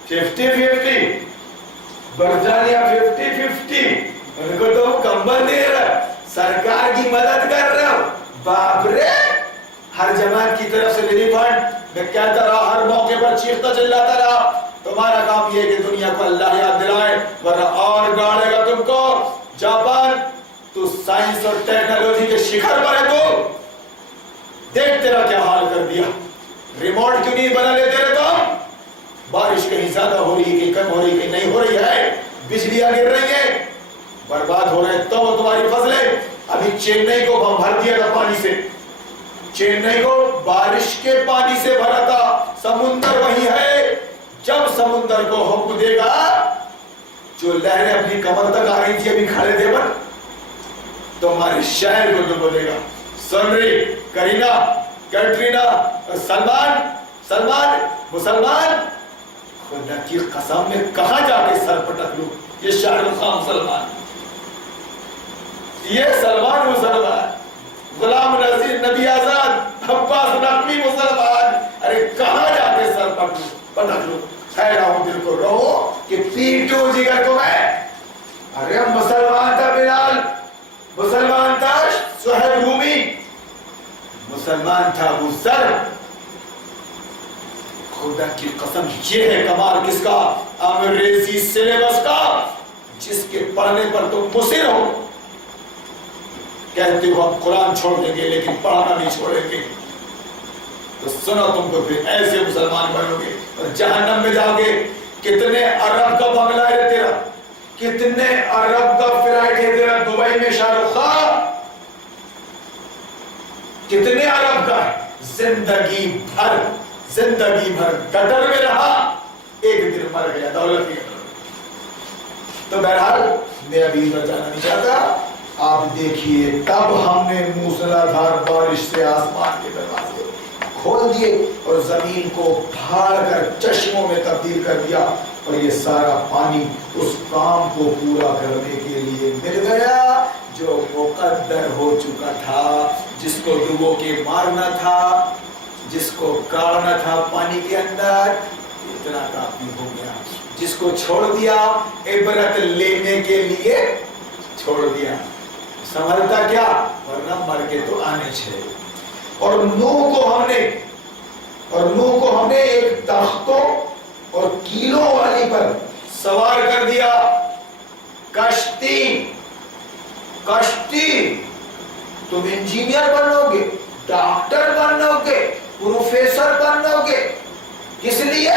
50-50 برطانیہ 50-50، ان کو تم کمبل دے رہے ہو، سرکار کی مدد کر رہے ہو۔ باپ رے، ہر جماعت کی طرف سے ریلیف فنڈ میں کہتا رہا، ہر موقع پر چیختا چلاتا رہا، تمہارا کام یہ ہے کہ دنیا کو اللہ یاد دلائے ورنہ اور گاڑے گا تم کو۔ جاپان تو سائنس اور ٹیکنالوجی کے شکھر پر ہے، تو دیکھ تیرا کیا حال کر دیا، ریموٹ کیوں نہیں بنا لیتے رہے تم؟ بارش کہیں زیادہ ہو رہی ہے کہ کم ہو رہی ہے کہ نہیں ہو رہی ہے، بجلیاں گر رہی ہیں، برباد ہو رہے ہیں، تو تمہاری فصلیں۔ ابھی چنئی کو بھر دیا تھا پانی سے، چنئی کو بارش کے پانی سے بھرا تھا، سمندر وہی ہے، جب سمندر کو حکم دے گا، جو لہریں اپنی کمر تک آ رہی تھی ابھی کھڑے تھے پر، تو ہمارے شہر کو ڈبو دے گا۔ سن رہی کرینا، کیٹرینا، سلمان مسلمان، خدا کی قسم میں کہاں جا کے سر پٹک لوں، یہ شاہ رخ خان مسلمان، یہ سلمان مسلمان، غلام نذیر نبی آزاد، عباس نقوی مسلمان، ارے کہاں جا کے سر پٹک لوں؟ رہو دل کو، رہو کہ پیٹو جگر کو میں۔ ارے مسلمان تھا بلال، مسلمان تھا صہیب رومی، مسلمان تھا ابو ذر۔ خدا کی قسم، یہ ہے کمال کس کا؟ انگریزی سلیبس کا، جس کے پڑھنے پر تم مصر ہو، کہتے ہو ہم قرآن چھوڑ دیں گے لیکن پڑھنا نہیں چھوڑیں گے، تو سنو تم کو پھر ایسے مسلمان بنو گے اور جہنم میں جاؤ گے۔ کتنے ارب کا بنگلہ ہے تیرا، کتنے ارب کا فلائٹ ہے تیرا دبئی میں شاہ رخ خان، کتنے ارب کا ہے؟ زندگی بھر گٹر میں رہا، ایک دن مر گیا دولت کی۔ تو بہرحال میں ابھی ادھر جانا نہیں چاہتا، آپ دیکھیے تب ہم نے موسلا دھار بارش سے آسمان کے دروازے کھول دیے اور زمین کو پھاڑ کر چشموں میں تبدیل کر دیا، اور یہ سارا پانی اس کام کو پورا کرنے کے لیے مل گیا جو مقدر ہو چکا تھا، جس کو ڈبو کے مارنا تھا، جس کو گاڑنا تھا پانی کے اندر، اتنا کافی ہو گیا۔ جس کو چھوڑ دیا عبرت لینے کے لیے چھوڑ دیا، سنبھلتا کیا، ورنہ مر کے تو آنے چھے۔ اور نوح کو ہم نے ایک تختوں اور کیلوں والی پر سوار کر دیا، کشتی۔ تم انجینئر بنو گے، ڈاکٹر بنو گے، پروفیسر بنو گے، کس لیے؟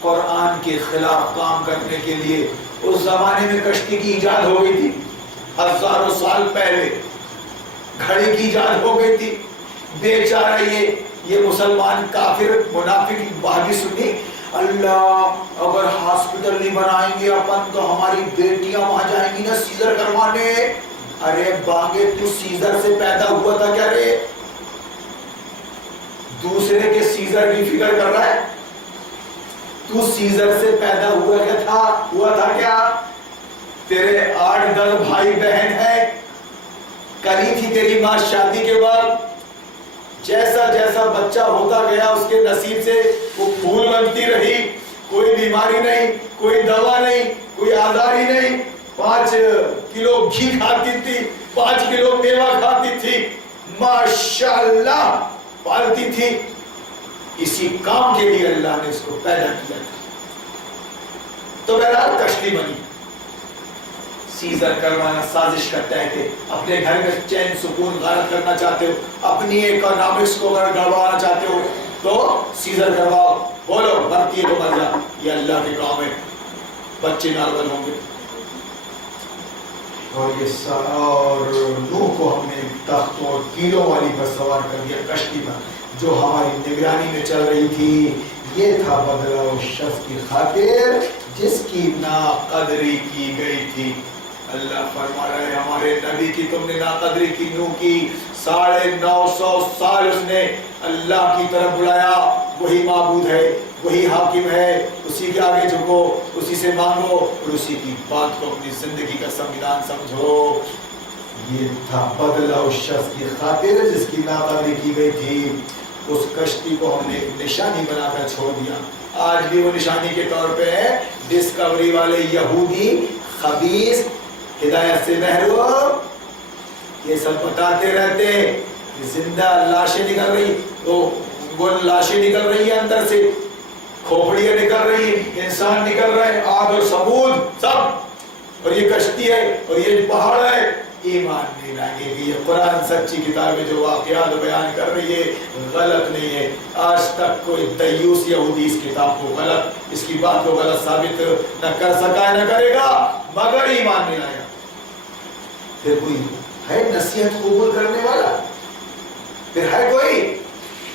قرآن کے خلاف کام کرنے کے لیے۔ اس زمانے میں کشتی کی ایجاد ہو گئی تھی، ہزاروں سال پہلے گھڑی کی ایجاد ہو گئی تھی۔ بیچارہ یہ مسلمان کافر منافق بات بھی سنی، اللہ اگر ہاسپٹل نہیں بنائیں گے اپن تو ہماری بیٹیاں وہاں جائیں گی نا سیزر کروانے۔ ارے باغے تو سیزر سے پیدا ہوا تھا کیا رے؟ دوسرے کے سیزر کی فکر کر رہا ہے؟ تو سیزر سے پیدا ہوا تھا کیا؟ تیرے 8-10 بھائی بہن ہیں، کری تھی تیری ماں شادی کے بعد، جیسا جیسا بچہ ہوتا گیا اس کے نصیب سے وہ پھول بنتی رہی، کوئی بیماری نہیں، کوئی دوا نہیں، کوئی آزاری نہیں، 5 کلو گھی کھاتی تھی، 5 کلو میوہ کھاتی تھی، ماشاءاللہ پالتی تھی۔ اسی کام کے لیے اللہ نے اس کو پیدا کیا تھا۔ تو بہرحال کشتی بنی، سیزر کروانا سازش کرتا ہے کہ اپنے گھر میں چین سکون غارت کرنا چاہتے ہو، اپنی اکنامکس کو اگر گڑبڑانا چاہتے ہو تو سیزر کرواؤ، بولو بھرتی ہے تو مر جا، یہ اللہ کے کام ہے، بچے نارمل ہوں گے۔ اور یہ اور نوح کو ہم نے تختوں اور کیلوں والی پر سوار کر دیا، کشتی پر جو ہماری نگرانی میں چل رہی تھی۔ یہ تھا بدلہ اس شخص کی خاطر جس کی ناقدری کی گئی تھی۔ اللہ فرما رہا ہے ہمارے نبی کی تم نے ناقدری کی، نوح کی 950 سال اس نے اللہ کی طرف بلایا، وہی معبود ہے، وہی حاکم ہے، اسی کے آگے جھکو، اسی سے مانگو اور اسی کی بات کو اپنی زندگی کا سنویدھان سمجھو۔ یہ تھا بدلہ اس شخص کی خاطر جس کی ناقدری کی گئی تھی۔ اس کشتی کو ہم نے نشانی بنا کر چھوڑ دیا، آج بھی وہ نشانی کے طور پہ ہے۔ ڈسکوری والے یہودی خبیث ہدایت سے محروم یہ سب بتاتے رہتے ہیں کہ زندہ لاشیں نکل رہی، وہ لاشیں نکل رہی ہیں اندر سے، کھوپڑیاں نکل رہی ہیں، انسان نکل رہے ہیں، عاد اور ثمود سب، اور یہ کشتی ہے اور یہ پہاڑ ہے۔ ایمان نہیں لائے گی، یہ قرآن سچی کتاب ہے جو واقعات بیان کر رہی ہے، غلط نہیں ہے۔ آج تک کوئی دیوس یہودی اس کتاب کو غلط، اس کی بات کو غلط ثابت نہ کر سکا نہ کرے گا، مگر ایمان نہیں لایا۔ پھر کوئی ہے نصیحت قبول کرنے والا؟ پھر ہے کوئی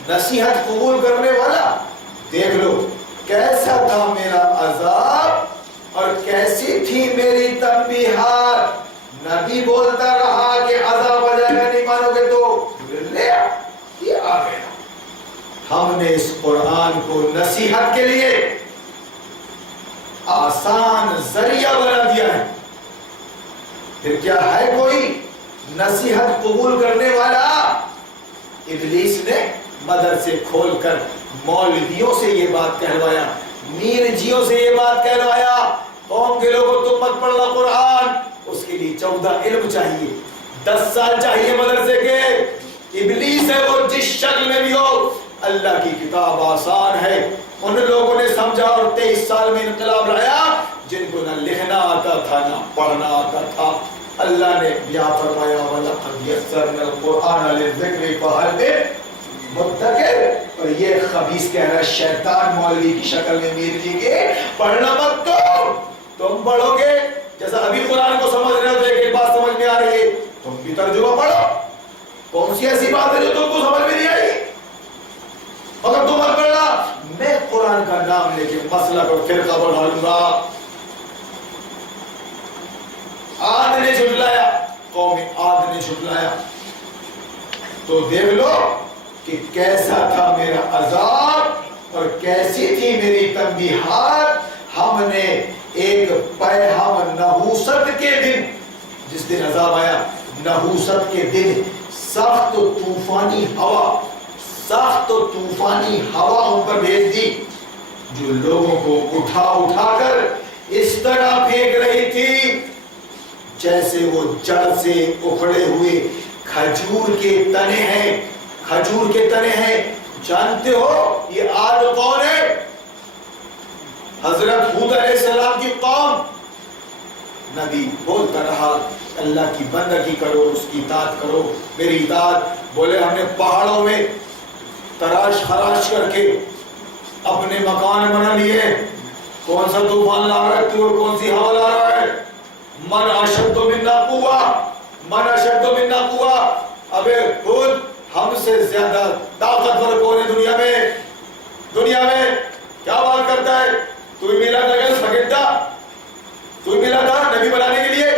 نصیحت قبول کرنے والا؟ دیکھ لو کیسا تھا میرا عذاب اور کیسی تھی میری تنبیہات۔ نبی بولتا رہا کہ عذاب آ جائے گا، نہیں مانو گے تو لے یہ آ گیا۔ ہم نے اس قرآن کو نصیحت کے لیے آسان ذریعہ بنا دیا ہے۔ پھر کیا ہے کوئی نصیحت قبول کرنے والا؟ ابلیس نے مدرسے کھول کر مولویوں سے یہ بات کہلوایا، میر جیوں سے یہ بات کہلوایا، قوم کے لوگوں تم مت پڑھنا قرآن، اس کے لیے 14 علم چاہیے، 10 سال چاہیے مدرسے کے۔ ابلیس ہے وہ جس شکل میں بھی ہو، اللہ کی کتاب آسان ہے۔ ان لوگوں نے سمجھا اور 23 سال میں انقلاب لایا جن کو نہ لکھنا آتا تھا نہ پڑھنا آتا تھا۔ اللہ نے بیان فرمایا وَلَقَدْ يَسَّرْنَا الْقُرْآنَ لِلذِّكْرِ فَهَلْ مِن مُدَّكِرٍ۔ اور یہ خبیث کہہ رہا ہے شیطان مولوی کی شکل میں میر جی کے، پڑھنا مت تم پڑھو گے جیسا ابھی قرآن کو سمجھ رہے ہو تو ایک بات سمجھ میں آ رہی ہے، تم بھی ترجمہ پڑھو۔ کون سی ایسی بات ہے جو تم کو سمجھ میں نہیں آئی؟ اگر تم مت پڑھنا، میں قرآن کا نام لے کے مسلک اور فرقہ بنا لوں گا۔ عاد نے جھٹلایا، قوم عاد نے جھٹلایا، تو دیکھ لو کہ کیسا تھا میرا عذاب اور کیسی تھی میری تنبیہات۔ ہم نے ایک پیہم نحوست کے دن، جس دن عذاب آیا، نحوست کے دن سخت طوفانی ہوا، سخت طوفانی ہوا ان پر بھیج دی جو لوگوں کو اٹھا اٹھا کر اس طرح پھینک رہی تھی جیسے وہ جڑ سے اکھڑے ہوئے کھجور کے تنے ہیں۔ کھجور کے تنے ہیں، جانتے ہو یہ عاد کون ہے؟ حضرت ہود علیہ السلام کی قوم۔ نبی بولتا رہا اللہ کی بندگی کرو، اس کی اطاعت کرو، میری اطاعت۔ بولے ہم نے پہاڑوں میں تراش خراش کر کے اپنے مکان بنا لیے، کون سا طوفان لا رہا ہے تو اور کون سی ہوا لا رہا ہے؟ من اشد منا قوہ، من اشد منا قوہ۔ ابے خود ہم سے زیادہ طاقتور کون ہے دنیا میں؟ دنیا میں کیا بات کرتا ہے؟ تو ہی ملا تھا کہ سگٹا، تو ہی ملا تھا نبی بنانے کے لیے؟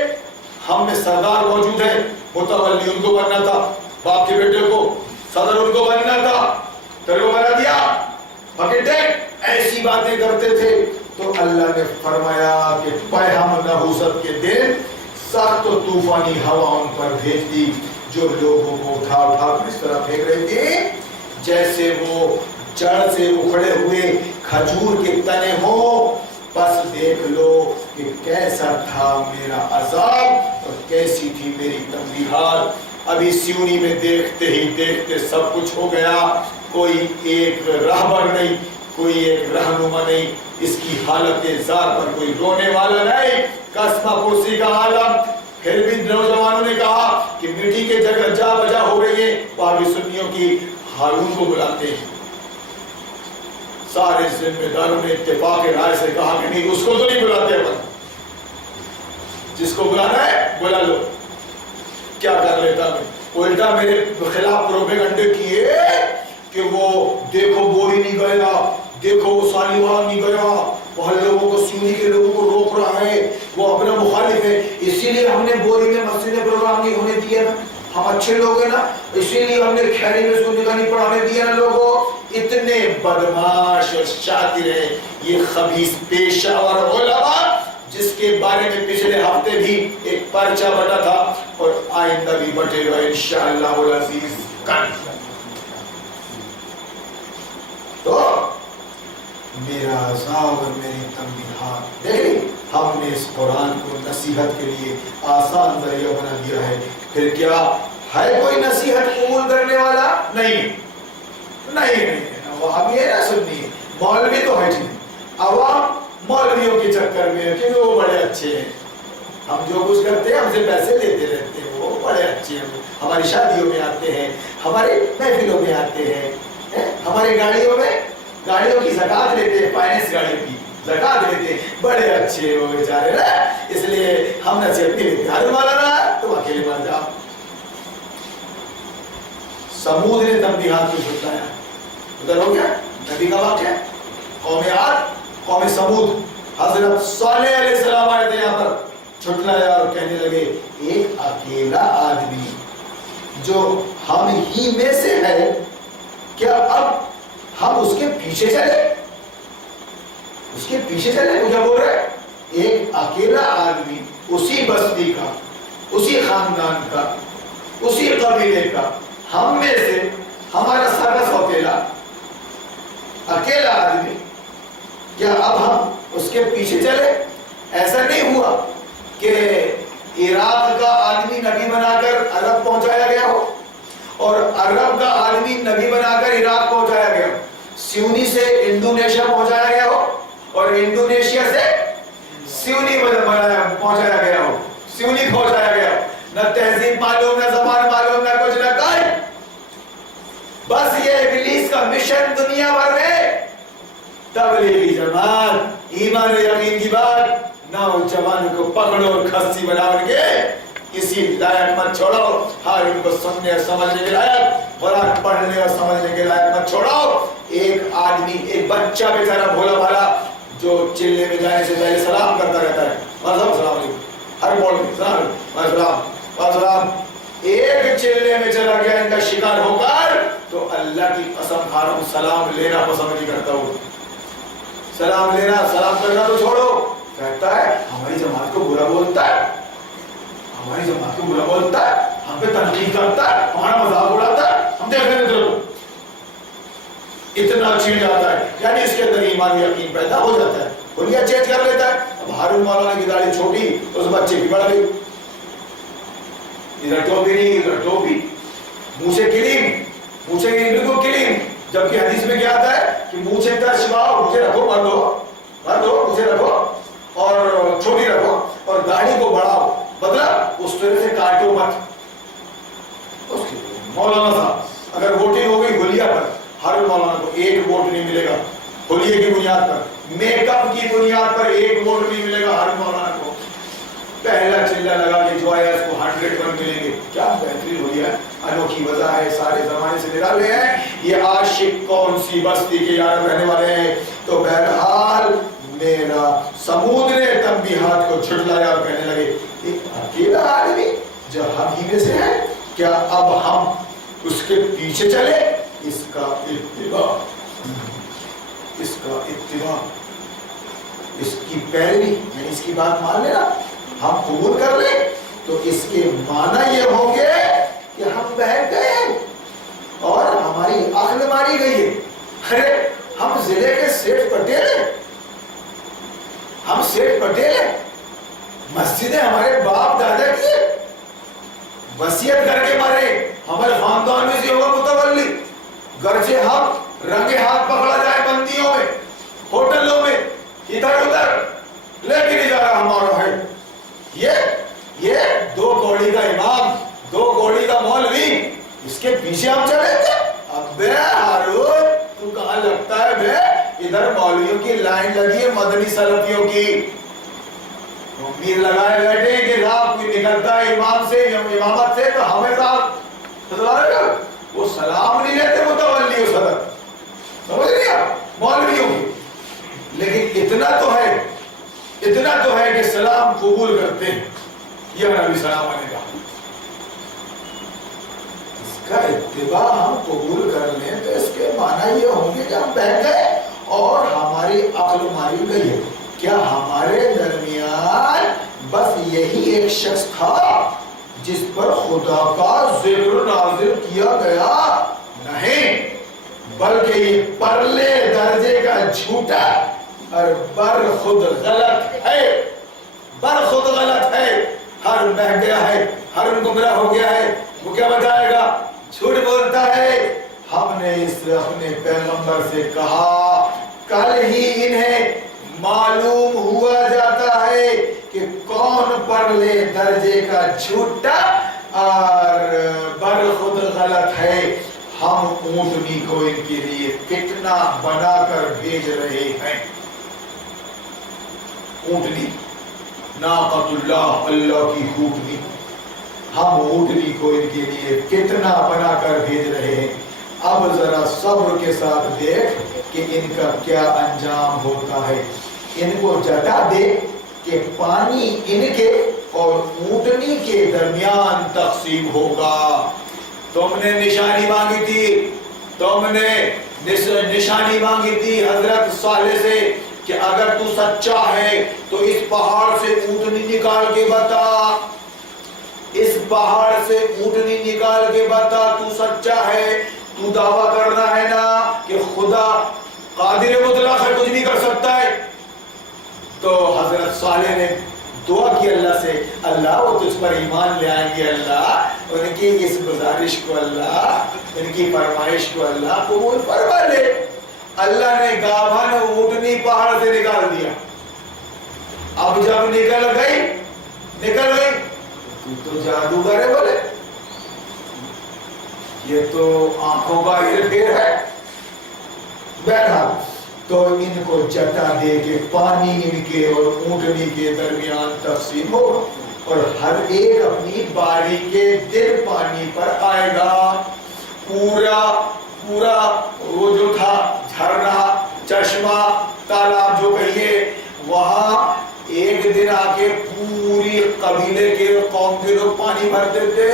ہم میں سردار موجود ہیں، متولی ان کو بننا تھا، باپ کے بیٹے کو صدر ان کو بننا تھا، تیرے کو بنا دیا پکٹے، ایسی باتیں کرتے تھے۔ تو اللہ نے فرمایا کہ پیہم نحوست کے دن سخت و طوفانی ہوا ان پر بھیج دی جو لوگوں کو اٹھا اٹھا کر اس طرح پھینک رہی تھی جیسے وہ جڑ سے اکھڑے ہوئے کھجور کے تنے ہوں۔ بس دیکھ لو کہ کیسا تھا میرا عذاب اور کیسی تھی میری تنبیہات۔ ابھی سیونی میں دیکھتے ہی دیکھتے سب کچھ ہو گیا، کوئی ایک رہبر نہیں، کوئی ایک رہنما نہیں، اس کی حالت زار پر کوئی رونے والا نہیں، قصبہ پرسی کا عالم۔ پھر بھی نوجوانوں نے کہا کہ مٹی کے جگہ جا بجا ہو رہی ہے، وہابی سنیوں کی ہارون کو بلاتے ہیں۔ سارے ذمہ داروں نے اتفاق رائے سے کہا کہ نہیں، اس کو تو نہیں بلاتے اپن، جس کو بلانا ہے بلا لو۔ کیا کر لیتا میں؟ الٹا میرے خلاف پروپیگنڈے کیے کہ وہ دیکھو بوری نہیں گیا، دیکھو وہ سالیوان نہیں گیا، وہاں لوگوں کو سیونی کے لوگوں کو روک رہا ہے، وہ اپنا مخالف ہے، اسی لیے ہم نے بوری میں مسجد پروگرام نہیں ہونے دیا نا۔ ہم اچھے لوگ ہیں نا، اسی لیے ہم نے خیری میں اس کو نگاہ نہیں پڑھانے دیا نا۔ لوگوں اتنے بدماش اور شاطر ہیں یہ خبیث پیشہ ور علماء، جس کے بارے میں پچھلے ہفتے بھی ایک پرچہ بٹا تھا اور آئندہ بھی بٹے گا انشاءاللہ العزیز۔ تو میرا عذاب اور میری تنبیہات دیکھیں، ہم نے اس قرآن کو نصیحت کے لیے آسان ذریعہ بنا دیا ہے، پھر کیا ہے کوئی نصیحت قبول کرنے والا؟ نہیں نہیں، وہ ہم یہ نہ سننی، مولوی تو ہے جی، عوام مولویوں کے چکر میں کہ وہ بڑے اچھے ہیں، ہم جو کچھ کرتے ہیں ہم سے پیسے لیتے رہتے ہیں، وہ بڑے اچھے ہیں، ہماری شادیوں میں آتے ہیں، ہمارے محفلوں میں آتے ہیں، ہماری گاڑیوں کی زکات لیتے ہیں، فائنینس گاڑیوں کی زکات لیتے ہیں، بڑے اچھے ہو بیچارے نا، اس لیے ہم نصیحت نہیں لیتے، ہر مولانا تم اکیلے مر جاؤ۔ سمود نے تنبیہات کو جھٹلایا، ادھر ہو گیا نبی کا واقعہ، قوم عاد قوم سمود، حضرت صالح علیہ السلام آئے تھے یہاں پر، جھٹلایا اور کہنے لگے ایک اکیلا آدمی جو ہم ہی میں سے ہے، کیا اب ہم اس کے پیچھے چلے؟ اس کے پیچھے چلے؟ وہ کیا بول رہے ہیں؟ ایک اکیلا آدمی اسی بستی کا، اسی خاندان کا، اسی قبیلے کا، ہم میں سے ہمارا سگا سوتیلا اکیلا آدمی، کیا اب ہم اس کے پیچھے چلے؟ ایسا نہیں ہوا کہ عراق کا آدمی نبی بنا کر عرب پہنچایا گیا ہو اور عرب کا آدمی نبی بنا کر عراق پہنچایا گیا ہو، سیونی سے انڈونیشیا پہنچایا گیا ہو اور انڈونیشیا سے سیونی پہنچایا گیا ہو، سیونی پہنچایا گیا ہو، نہ تہذیب معلوم، نہ زبان معلوم، نہ کچھ، نہ کوئی، بس یہ ابلیس کا مشن دنیا بھر میں تبلیغی جماعت، ایمان و یقین کی بات، نہ ان جوانوں کو پکڑو اور کھسی بنا کے کسی لائق مت چھوڑو، ہر ان کو سننے اور سمجھنے کے لائق، قرآن پڑھنے اور سمجھنے کے لائق مت چھوڑو۔ ایک آدمی، ایک بچہ بیچارہ بھولا بھالا جو چلے میں جانے سے پہلے سلام کرتا رہتا ہے، السلام علیکم، ہر موڑ میں سلام، ایک چلے میں چلا گیا ان کا شکار ہو کر، تو اللہ کی قسم کھا رہا ہوں سلام لینا پسند نہیں کرتا ہوں، سلام لینا، سلام کرنا تو چھوڑو، کہتا ہے ہماری جماعت کو برا بولتا ہے، ہماری جماعت کو برا بولتا ہے، ہم پہ تنقید کرتا ہے، ہمارا مذاق اڑاتا ہے، ہم دیکھنے میں ضرور اتنا چڑ جاتا ہے، یعنی اس کے اندر ایمان یقین پیدا ہو جاتا ہے، بولیا چیٹ کر لیتا ہے۔ اب ہارون مولانا کی داڑھی چھوٹی، اس بچے کی بڑھ گئی، ادھر ٹوپی نہیں ادھر ٹوپی، منہ سے کلیم، منہ سے بالکل کلیم، جبکہ حدیث میں کیا آتا ہے کہ منہ سے تر چھپاؤ، مجھے رکھو، بند ہو، مجھے رکھو اور چھوٹی رکھو، اور داڑھی کو بڑھاؤ، مطلب اس طرح سے کاٹو مت۔ مولانا صاحب اگر ووٹنگ ہو گئی حلیہ پر، ہر مولانا کو ایک ووٹ نہیں ملے گا، حلیہ کی بنیاد پر، میک اپ کی بنیاد پر ایک ووٹ نہیں ملے گا ہر مولانا کو، پہلا چلہ لگا کے جو آیا اس کو 100 ملیں گے۔ کیا بہترین حلیہ ہے، انوکھی وجہ ہے، سارے زمانے سے نکالے ہیں، یہ عاشق کون سی بستی کے یار رہنے والے ہیں۔ تو بہرحال میرا سمود نے تنبیہات کو جھٹلایا اور کہنے لگے ایک اکیلا آدمی جو ہم ہی میں سے ہے، کیا اب ہم اس کے پیچھے چلے؟ اس کا اتباع، اس کا اتباع، اس کی پیروی، یعنی اس کی بات مان لینا، ہم قبول کر لیں تو اس کے معنی یہ ہوں گے کہ ہم بہک گئے ہیں اور ہماری عقل ماری گئی ہے۔ ارے ہم ضلع کے سیٹھ پٹیل ہیں، ہم سیٹھ پٹیل ہیں، مسجدیں ہمارے باپ دادا کی ہے، وصیت کر کے مارے، ہمارے خاندان میں سے ہوگا متولی، گرچہ ہم رنگے ہاتھ پکڑا جائے بندیوں میں، ہوٹلوں میں، ادھر ادھر، لیکن ادارہ ہمارا ہے۔ یہ 2 کوڑی کا امام، 2 کوڑی کا مولوی، اس کے پیچھے ہم چلیں گے؟ ابے ہارون تو کہاں لگتا ہے بے، ادھر مولویوں کی لائن لگی ہے، مدنی سلفیوں کی، امید لگائے بیٹھے کہ رات کوئی نکلتا ہے امام سے، امامت سے، تو ہمیں صاحب وہ سلام نہیں لیتے متولی و صدر، سمجھ لیا مولویوں کی، لیکن اتنا تو ہے کہ سلام قبول کرتے ہیں، یہ نبی سلام علیہ کا اتباع ہم قبول کر لیں تو اس کے معنی یہ ہوں گے کہ ہم بہہ گئے اور ہماری عقل ماری گئی ہے. کیا ہمارے درمیان بس یہی ایک شخص تھا جس پر خدا کا ذکر نازل کیا گیا؟ نہیں، بلکہ یہ پرلے درجے کا جھوٹا اور بر خود غلط ہے. بر خود غلط ہے. ہر بہہ گیا ہے، ہر گمراہ ہو گیا ہے. وہ کیا بتائے گا؟ جھوٹ بولتا ہے. ہم نے اس اپنے پیغمبر سے کہا، کل ہی انہیں معلوم ہوا جاتا ہے کہ کون پرلے درجے کا جھوٹا اور بر خود غلط ہے. ہم اونٹنی کو ان کے لیے فتنہ بنا کر بھیج رہے ہیں. اونٹنی، ناقۃ اللہ، اللہ کی اونٹنی، ہم اونٹنی کو ان کے لیے فتنہ بنا کر بھیج رہے ہیں. اب ذرا صبر کے ساتھ دیکھ کہ ان کا کیا انجام ہوتا ہے. ان کو جتا دے کہ پانی ان کے اور اونٹنی کے درمیان تقسیم ہوگا. تم نے نشانی مانگی تھی، تم نے نشانی مانگی تھی حضرت صالح سے کہ اگر تو سچا ہے تو اس پہاڑ سے اونٹنی نکال کے بتا، اس پہاڑ سے اونٹنی نکال کے بتا. تو سچا ہے، تو دعویٰ کرنا ہے نا کہ خدا قادر مطلق ہے، کچھ نہیں کر سکتا ہے. تو حضرت صالح نے دعا کی اللہ سے، اللہ وہ تجھ پر ایمان لے آئیں گے، اللہ ان کی اس گزارش کو، اللہ ان کی فرمائش کو اللہ قبول فرما لے. اللہ نے گابھن اونٹنی پہاڑ سے نکال دیا. اب جب نکل گئی تو جادوگر ہے بولے، یہ تو آنکھوں کا ہیر پھیر ہے. بیٹھا تو ان کو جتا دے کہ پانی ان کے اور اونٹنی کے درمیان تقسیم ہو اور ہر ایک اپنی باری کے دن پانی پر آئے گا. پورا وہ جو تھا جھرنا، چشمہ، تالاب جو کہیے، وہاں ایک دن آ کے پوری قبیلے کے قوم کے لوگ پانی بھرتے تھے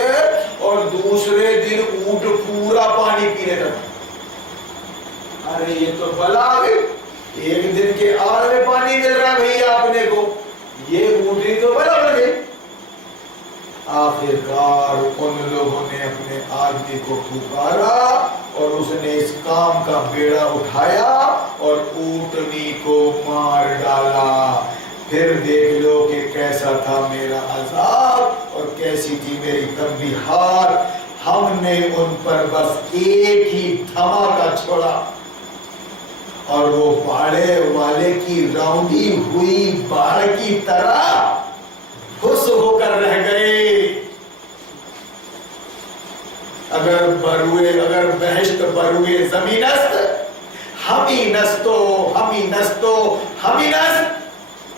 اور دوسرے دن اونٹ پورا پانی پینے لگا. ارے یہ تو بلا ہے، ایک دن کے آڑ میں پانی مل رہا ہے بھئی اپنے کو، یہ اونٹنی تو بلا بن گئی. آخرکار ان لوگوں نے اپنے آدمی کو پکارا اور اس نے اس کام کا بیڑا اٹھایا اور اونٹنی کو مار ڈالا. پھر دیکھ لو کہ کیسا تھا میرا عذاب اور کیسی تھی میری تنبیہات. ہم نے ان پر بس ایک ہی دھماکہ چھوڑا اور وہ باڑے والے کی روندی ہوئی باڑ کی طرح بھس ہو کر رہ گئے. اگر بہشت بروئے زمین است، ہمی نستو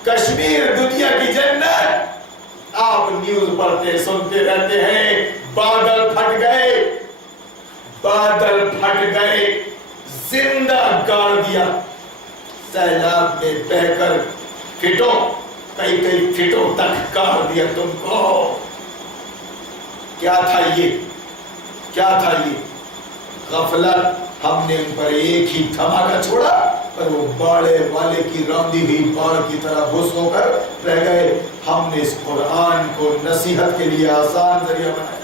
کشمیر دنیا کی جنت. آپ نیوز پڑھتے سنتے رہتے ہیں، بادل پھٹ گئے، زندہ گاڑ دیا سیلاب میں بہہ کر، کئی فٹوں تک گاڑ دیا تم کو. کیا تھا یہ غفلت. ہم نے ان پر ایک ہی دھماکہ چھوڑا اور وہ باڑے والے کی روندی ہوئی باڑ کی طرح بھس ہو کر رہ گئے. ہم نے اس قرآن کو نصیحت کے لیے آسان ذریعہ بنایا.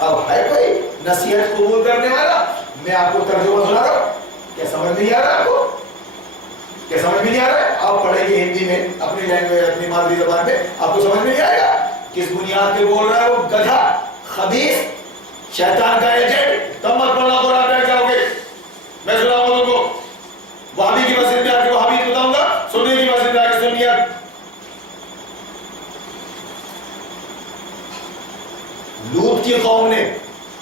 اب ہے کوئی نصیحت قبول کرنے والا؟ میں آپ کو ترجمہ سنا رہا ہوں. کیا سمجھ نہیں آ رہا آپ کو؟ کیا سمجھ میں نہیں آ رہا ہے؟ آپ پڑھیں گے ہندی میں، اپنی لینگویج، اپنی مادری زبان میں، آپ کو سمجھ میں نہیں آئے گا کس بنیاد پہ بول رہا ہے وہ گدھا، خبیث، شیطان کا ایجنٹ. تم مت پڑھنا قرآن، بیٹھ جاؤ گے. میں سناؤں گا تم کو، وہابی کی مسجد میں آ کے وہابی بتاؤں گا، سنی کی مسجد میں آ کے سنیت. لوط کی قوم نے،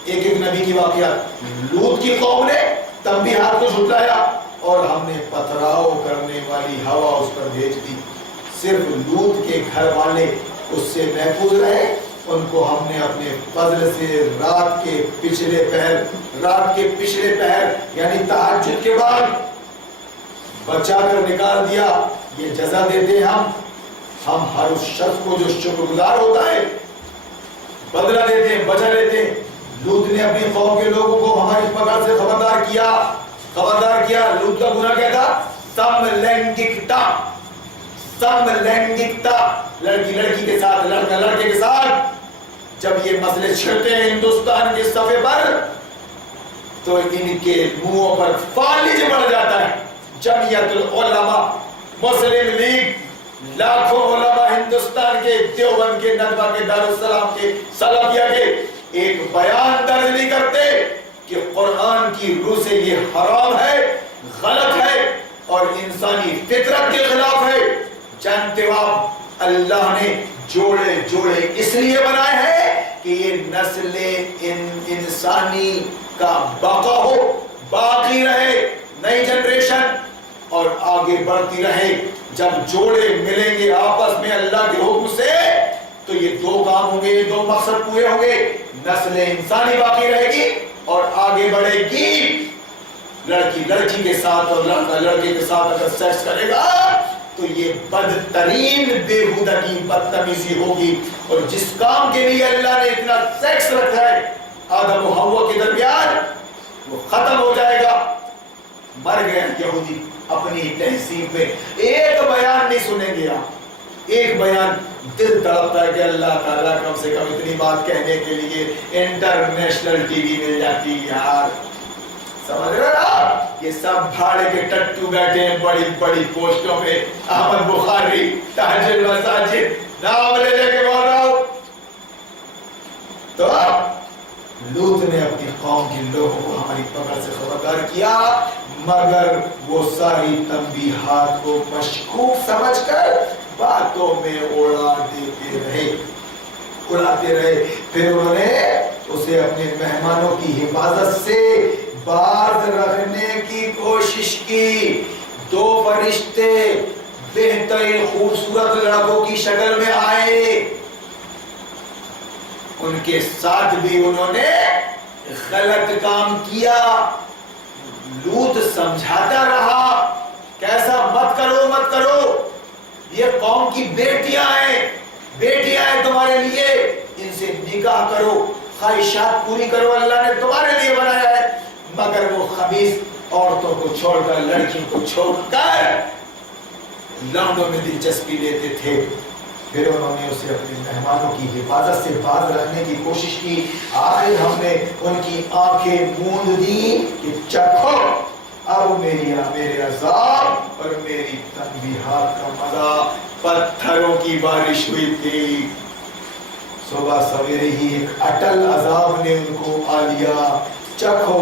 ایک نبی کی واقعات، لوط کی قوم نے تنبیہات کو جھٹلایا اور ہم نے پتھراؤ کرنے والی ہوا اس پر بھیج دی. صرف لوط کے گھر والے اس سے محفوظ رہے. ان کو ہم نے اپنے فضل سے رات کے پچھلے پہر یعنی تہجد کے بعد بچا کر نکال دیا. یہ جزا دیتے ہیں ہم ہر اس شخص کو جو شکر گزار ہوتا ہے، بدلہ دیتے ہیں، بچا لیتے ہیں. لوط نے اپنی قوم کے لوگوں کو ہماری پکڑ سے خبردار کیا. لوط کا گناہ کیا تھا؟ سملینگکتا، لڑکی کے ساتھ، لڑکا لڑکے کے ساتھ. جب یہ مسئلے چھڑتے ہیں ہندوستان کے صفحے پر تو ان کے منہوں پر فالج بڑھ جاتا ہے. جمعیت العلماء، مسلم لیگ، لاکھوں علماء ہندوستان کے، دیوبند کے، ندوہ کے، دارالسلام کے، سلفیہ کے ایک بیان درج نہیں کرتے کہ قرآن کی روح سے یہ حرام ہے، غلط ہے اور انسانی فطرت کے خلاف ہے. جانتے ہو آپ اللہ نے جوڑے اس لیے بنائے ہیں کہ یہ نسل انسانی کا بقا ہو، باقی رہے، نئی جنریشن اور آگے بڑھتی رہے. جب جوڑے ملیں گے آپس میں اللہ کے حکم سے تو یہ دو کام ہوں گے، یہ دو مقصد پورے ہوں گے. نسل انسانی باقی رہے گی اور آگے بڑھے گی. لڑکی کے ساتھ اور لڑکا لڑکے کے ساتھ اگر سیکس کرے گا تو یہ بدترین بےہودگی، بدتمیزی ہوگی. اور جس کام کے لیے اللہ نے اتنا سیکس رکھا ہے آدم و حوا کے درمیان، وہ ختم ہو جائے گا. مر گئے یہودی اپنی تہذیب میں. ایک بیان نہیں سنیں گے آپ، ایک بیان. دل تڑپتا ہے کہ اللہ تعالیٰ کم سے کم اتنی بات کہنے کے لیے انٹرنیشنل ٹی وی مل جاتی یار. سمجھ رہے آپ؟ یہ سب بھاڑے کے ٹٹو بیٹھے ہیں بڑی بڑی پوسٹوں میں. احمد بخاری، تاج المساجد، نام لے لے کے بول رہا ہوں. تو لوط نے اپنی قوم کے لوگوں کو ہماری پکڑ سے خبردار کیا، مگر وہ ساری تنبیہات کو مشکوک سمجھ کر باتوں میں اڑاتے رہے. پھر انہوں نے اسے اپنے مہمانوں کی حفاظت سے باز رکھنے کی کوشش کی. دو فرشتے بہترین خوبصورت لڑکوں کی شکل میں آئے، ان کے ساتھ بھی انہوں نے غلط کام کیا. لوط سمجھاتا رہا کیسا مت کرو، یہ قوم کی بیٹیاں ہیں تمہارے لیے، ان سے نکاح کرو، خواہشات پوری کرو، اللہ نے تمہارے لیے بنایا ہے. مگر وہ خبیث عورتوں کو چھوڑ کر، لڑکیوں کو چھوڑ کر لونڈوں میں دلچسپی لیتے تھے. پھر انہوں نے اسے اپنے مہمانوں کی حفاظت سے باز رکھنے کی کوشش کی. آخر ہم نے ان کی آنکھیں موند دی کہ چکھو اب میرے عذاب اور میری تنبیہات کا مزہ. پتھروں کی بارش ہوئی تھی. صبح سویرے ہی ایک اٹل عذاب نے ان کو آ لیا. چکھو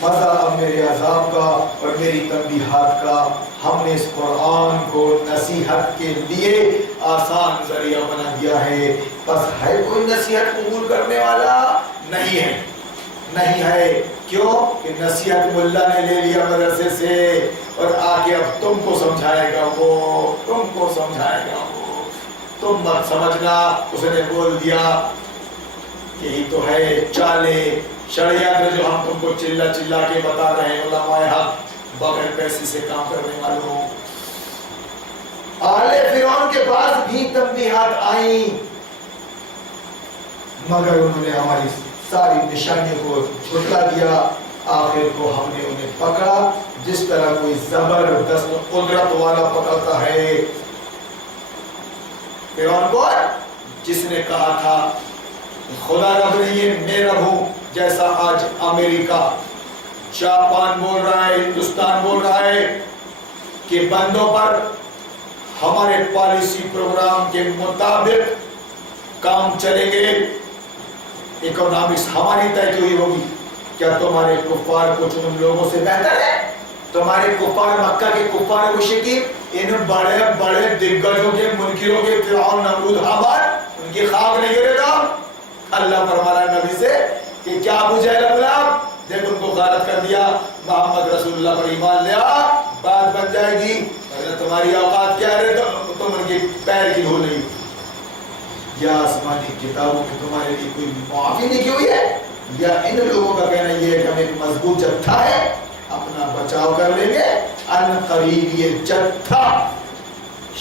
مزہ اب میرے عذاب کا اور میری تنبیہات کا. ہم نے اس قرآن کو نصیحت کے لیے آسان ذریعہ بنا دیا ہے. بس ہے کوئی نصیحت قبول کرنے والا؟ نہیں ہے. کیوں کہ نصیحت ملا نے لے لیا مدرسے سے اور آ کے اب تم کو سمجھائے گا وہ. تم مت سمجھنا. اس نے بول دیا یہی تو ہے چالیں شریعت جو ہم تم کو چلا کے بتا رہے ہیں. علماء حق بغیر پیسے سے کام کرنے والوں. آل فرعون کے پاس بھی تنبیہات آئیں مگر انہوں نے ہماری ساری نشانیوں کو جھٹلا دیا. آخر کو ہم نے انہیں پکڑا جس طرح کوئی زبردست قدرت والا پکڑتا ہے. فرعون کو جس نے کہا تھا خدا رب نہیں ہے میں رب ہوں، جیسا آج امریکہ، جاپان بول رہا ہے، ہندوستان بول رہا ہے کہ بندوں پر ہمارے پالیسی پروگرام کے مطابق کام چلیں گے، اکنامکس ہماری طے کی ہوگی. کیا تمہارے کفار کچھ ان لوگوں سے بہتر ہے؟ تمہارے کفار مکہ کے کفار مشرکین ان بڑے بڑے دگجوں کے منکروں کے فرعون نمرود حامان ان کی خاک نہیں گرے گا. اللہ فرما رہا ہے نبی سے کہ کیا ابو جہل دیکھ ان کو غارت کر دیا، محمد رسول اللہ پر ایمان لیا، بات بن جائے گی. تمہاری اوقات کیا ہے تو تم ان کے پیر کی دھول نہیں. یا آسمانی کتابوں کی تمہارے لیے کوئی معافی نہیں کی ہوئی ہے؟ یا ان لوگوں کا کہنا یہ ہے کہ ہم ایک مضبوط جتھا ہے اپنا بچاؤ کر لیں گے، ان قریب یہ جتھا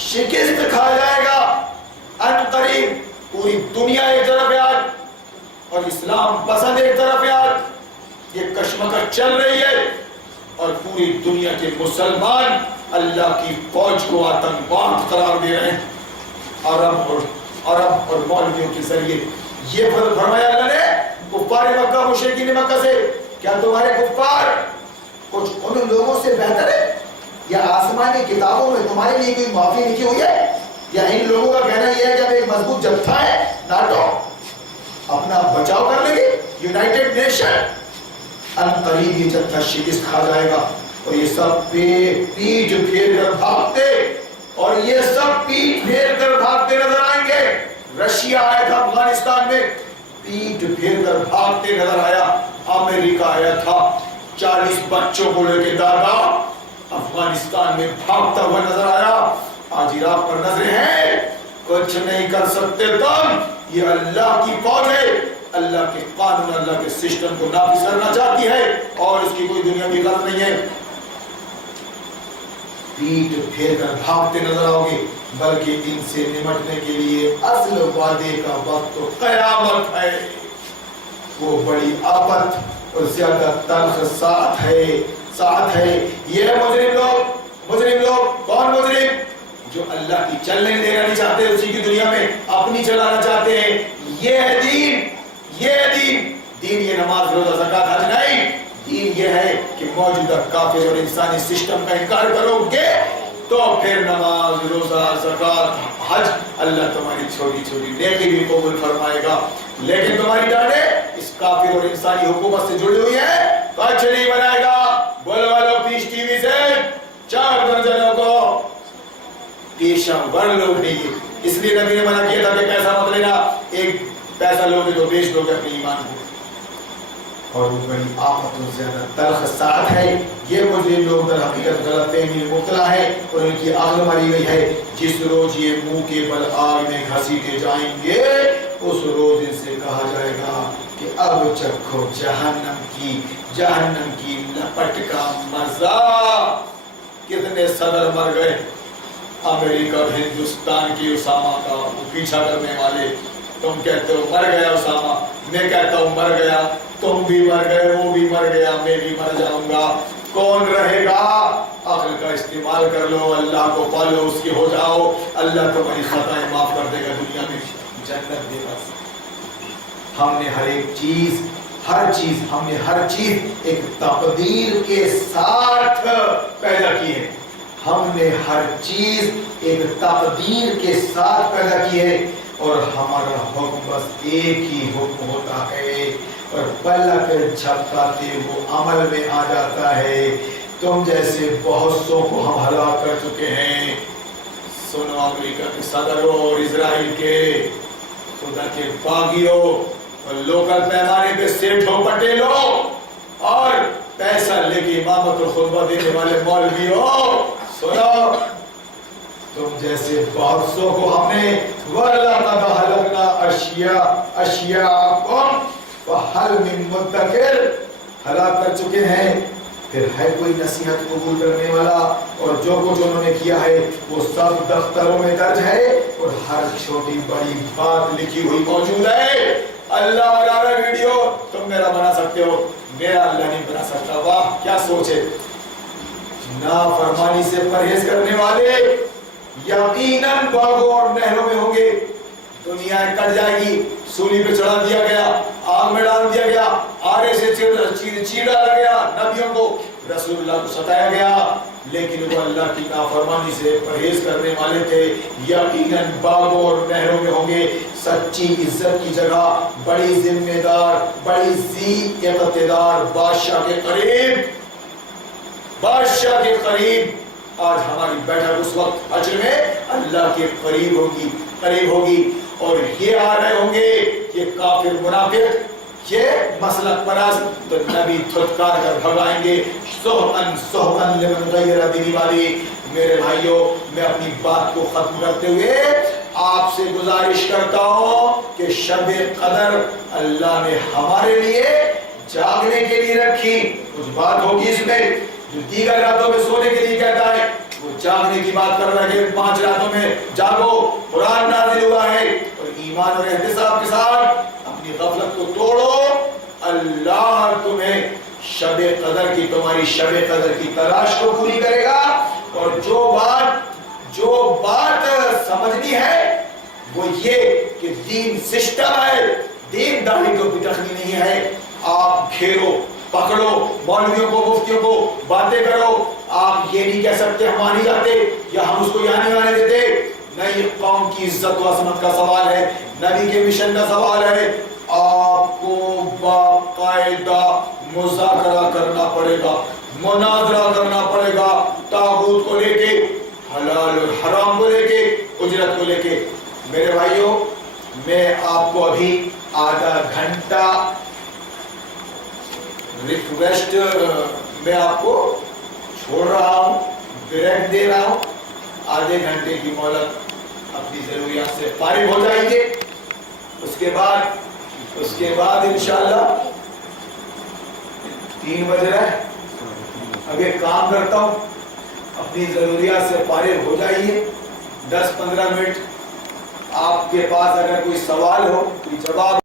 شکست کھا جائے گا. ان قریب پوری دنیا ایک طرف ہے آج اور اسلام پسند ایک طرف ہے، آج یہ کشمکش چل رہی ہے اور پوری دنیا کے مسلمان اللہ کی فوج کو آتنکواد قرار دے رہے ہیں عرب اور مولویوں کے ذریعے۔ یہ فرمایا اللہ نے کفار مکہ مشرکین مکہ سے، کیا تمہارے کفار کچھ ان لوگوں سے بہتر ہے؟ یا آسمانی کتابوں میں تمہارے لیے کوئی معافی لکھی ہوئی ہے؟ یا ان لوگوں کا کہنا یہ ہے کہ ہم ایک مضبوط جتھا ہے، ناٹو اپنا بچاؤ کر لیں گے، یونائٹڈ نیشن، ان قریب یہ جتھا شکست کھا جائے گا اور یہ سب پیٹ پھیر کر بھاگتے، اور یہ سب پیٹ پھیر کر بھاگتے نظر آئیں گے۔ رشیا آیا تھا افغانستان میں، پیٹ پھیر کر بھاگتے نظر آیا۔ امریکہ آیا تھا 40 بچوں کو لے کے دادا افغانستان میں بھاگتا ہوا نظر آیا۔ آج عراق پر نظریں ہیں، کچھ نہیں کر سکتے تم، یہ اللہ کی فوج ہے، اللہ کے قانون اللہ کے سسٹم کو نافذ کرنا چاہتی ہے اور اس کی کوئی دنیا کی غرض نہیں ہے۔ پیٹ پھیر کر بھاگتے نظر آؤ گے، بلکہ ان سے نمٹنے کے لیے اصل وعدے کا وقت تو قیامت ہے، وہ بڑی آفت اور زیادہ تلخ ساعت ہے۔ یہ مجرم لوگ کون مجرم؟ جو اللہ کی چلنے دینا نہیں چاہتے، اسی کی دنیا میں اپنی چلانا چاہتے ہیں۔ یہ ہے دین یہ نماز روزہ زکات حج نہیں، دین یہ ہے کہ موجودہ کافر اور انسانی سسٹم کا انکار کرو گے تو پھر نماز روزہ زکات حج اللہ تمہاری چھوٹی چھوٹی نیکی بھی قبول فرمائے گا، لیکن تمہاری ڈانڈیں اس کافر اور انسانی حکومت سے جڑی ہوئی ہے تو اچھے نہیں بنائے گا۔ بولوا لو پیش ٹی وی سے 4 درجنوں کو پیشہ ور لوگ نہیں، اس لیے نبی نے منع کیا تھا کہ پیسہ مت لینا، ایک پیسہ لوگے تو بیچ دو گے اپنے ایمان کو، اور وہ بڑی آفت اور زیادہ تلخ ساعت ہے۔ یہ مجرم لوگ در حقیقت غلط فہمی میں مبتلا ہے اور ان کی عقل ماری گئی ہے۔ جس روز یہ منہ کے بل آگ میں گھسیٹے جائیں گے اس روز ان سے کہا جائے گا کہ اب چکھو جہنم کی لپٹ کا مزہ۔ کتنے صدر مر گئے، امریکہ ہندوستان کی اسامہ کا وہ پیچھا کرنے والے، تم کہتے ہو مر گیا اسامہ، میں کہتا ہوں مر گیا، تم بھی مر گئے، وہ بھی مر گیا، میں بھی مر جاؤں گا، کون رہے گا؟ عقل کا استعمال کر لو، اللہ کو پالو، اس کے ہو جاؤ، اللہ تمہاری خطائیں معاف کر دے گا، دنیا میں جنت دے گا۔ ہم نے ہر چیز ایک تقدیر کے ساتھ پیدا کی ہے، ہم نے ہر چیز ایک تقدیر کے ساتھ پیدا کی ہے اور ہمارا حکم بس ایک ہی حکم ہوتا ہے اور پلک جھپکاتے وہ عمل میں آ جاتا ہے۔ تم جیسے بہت سو کو ہم ہلاک کر چکے ہیں، سنو امریکہ کے صدروں اور اسرائیل کے خدا کے باغیوں اور لوکل پیمانے پہ سیٹھوں پٹیلوں اور پیسہ لے کے امامت اور خطبہ دینے والے مولویوں، سنو تم جیسے بہت سو کو ہم نے وَلَقَدْ أَهْلَكْنَا أَشْيَاعَكُمْ فَهَلْ مِن مُدَّكِرٍ ہلاک کر چکے ہیں، پھر ہے کوئی نصیحت قبول کرنے والا؟ اور جو کچھ انہوں نے کیا ہے وہ سب دفتروں میں درج ہے اور ہر چھوٹی بڑی بات لکھی ہوئی موجود ہے۔ اللہ بنا رہا ویڈیو، تم میرا بنا سکتے ہو، میرا اللہ نہیں بنا سکتا۔ واہ کیا سوچ ہے! نافرمانی سے پرہیز کرنے والے یقیناً باغوں اور نہروں میں ہوں گے، دنیا کٹ جائے گی، سولی پہ چڑھا دیا گیا، آگ میں ڈال دیا گیا، آرے سے چیڑ ڈالا گیا، نبیوں کو رسول اللہ کو ستایا گیا، لیکن وہ اللہ کی نافرمانی سے پرہیز کرنے والے تھے۔ یقیناً باغوں اور نہروں میں ہوں گے سچی عزت کی جگہ، بڑی ذمہ دار، بڑی ذی اقتدار بادشاہ کے قریب۔ آج ہماری بیٹھک اس وقت حشر میں اللہ کے قریب ہوگی اور یہ آ رہے ہوں گے یہ کافر منافق، یہ مسلک پرست، تو نبی تھتکار کر بھگائیں گے۔ سحقاً لمن غیر دینی والی۔ میرے بھائیوں، میں اپنی بات کو ختم کرتے ہوئے آپ سے گزارش کرتا ہوں کہ شب قدر اللہ نے ہمارے لیے جاگنے کے لیے رکھی، کچھ بات ہوگی اس میں جو دیگر راتوں میں سونے کے لیے کہتا ہے، وہ جاگنے کی بات کر رہا ہے کہ 5 راتوں میں جاگو، قرآن نازل ہوا ہے اور ایمان اور احتساب کے ساتھ اپنی غفلت کو توڑ اللہ تمہیں شب قدر کی، تمہاری شب قدر کی تلاش کو پوری کرے گا. اور جو بات سمجھنی ہے وہ یہ کہ دین سسٹم ہے، دین داڑھی کو پٹکنی نہیں ہے. آپ گھیرو پکڑو مولویوں کو مفتیوں کو باتیں کرو، آپ یہ نہیں کہہ سکتے ہم نہیں جاتے یا ہم اس کو یہاں نہیں آنے دیتے. نہیں، یہ قوم کی عزت و عظمت کا سوال ہے، نبی کے مشن کا سوال ہے. آپ کو باقاعدہ مذاکرہ کرنا پڑے گا، مناظرہ کرنا پڑے گا، طاغوت کو لے کے، حلال اور حرام کو لے کے، اجرت کو لے کے. میرے بھائیوں، میں آپ کو ابھی آدھا گھنٹہ ریکویسٹ میں آپ کو چھوڑ رہا ہوں، بریک دے رہا ہوں. آدھے گھنٹے کی مہلت، اپنی ضروریات سے فارغ ہو جائیں گے. اس کے بعد انشاءاللہ 3 بج رہے ہیں. اب ایک کام کرتا ہوں، اپنی ضروریات سے فارغ ہو جائیے. 10-15 منٹ آپ کے پاس اگر کوئی سوال ہو، کوئی جواب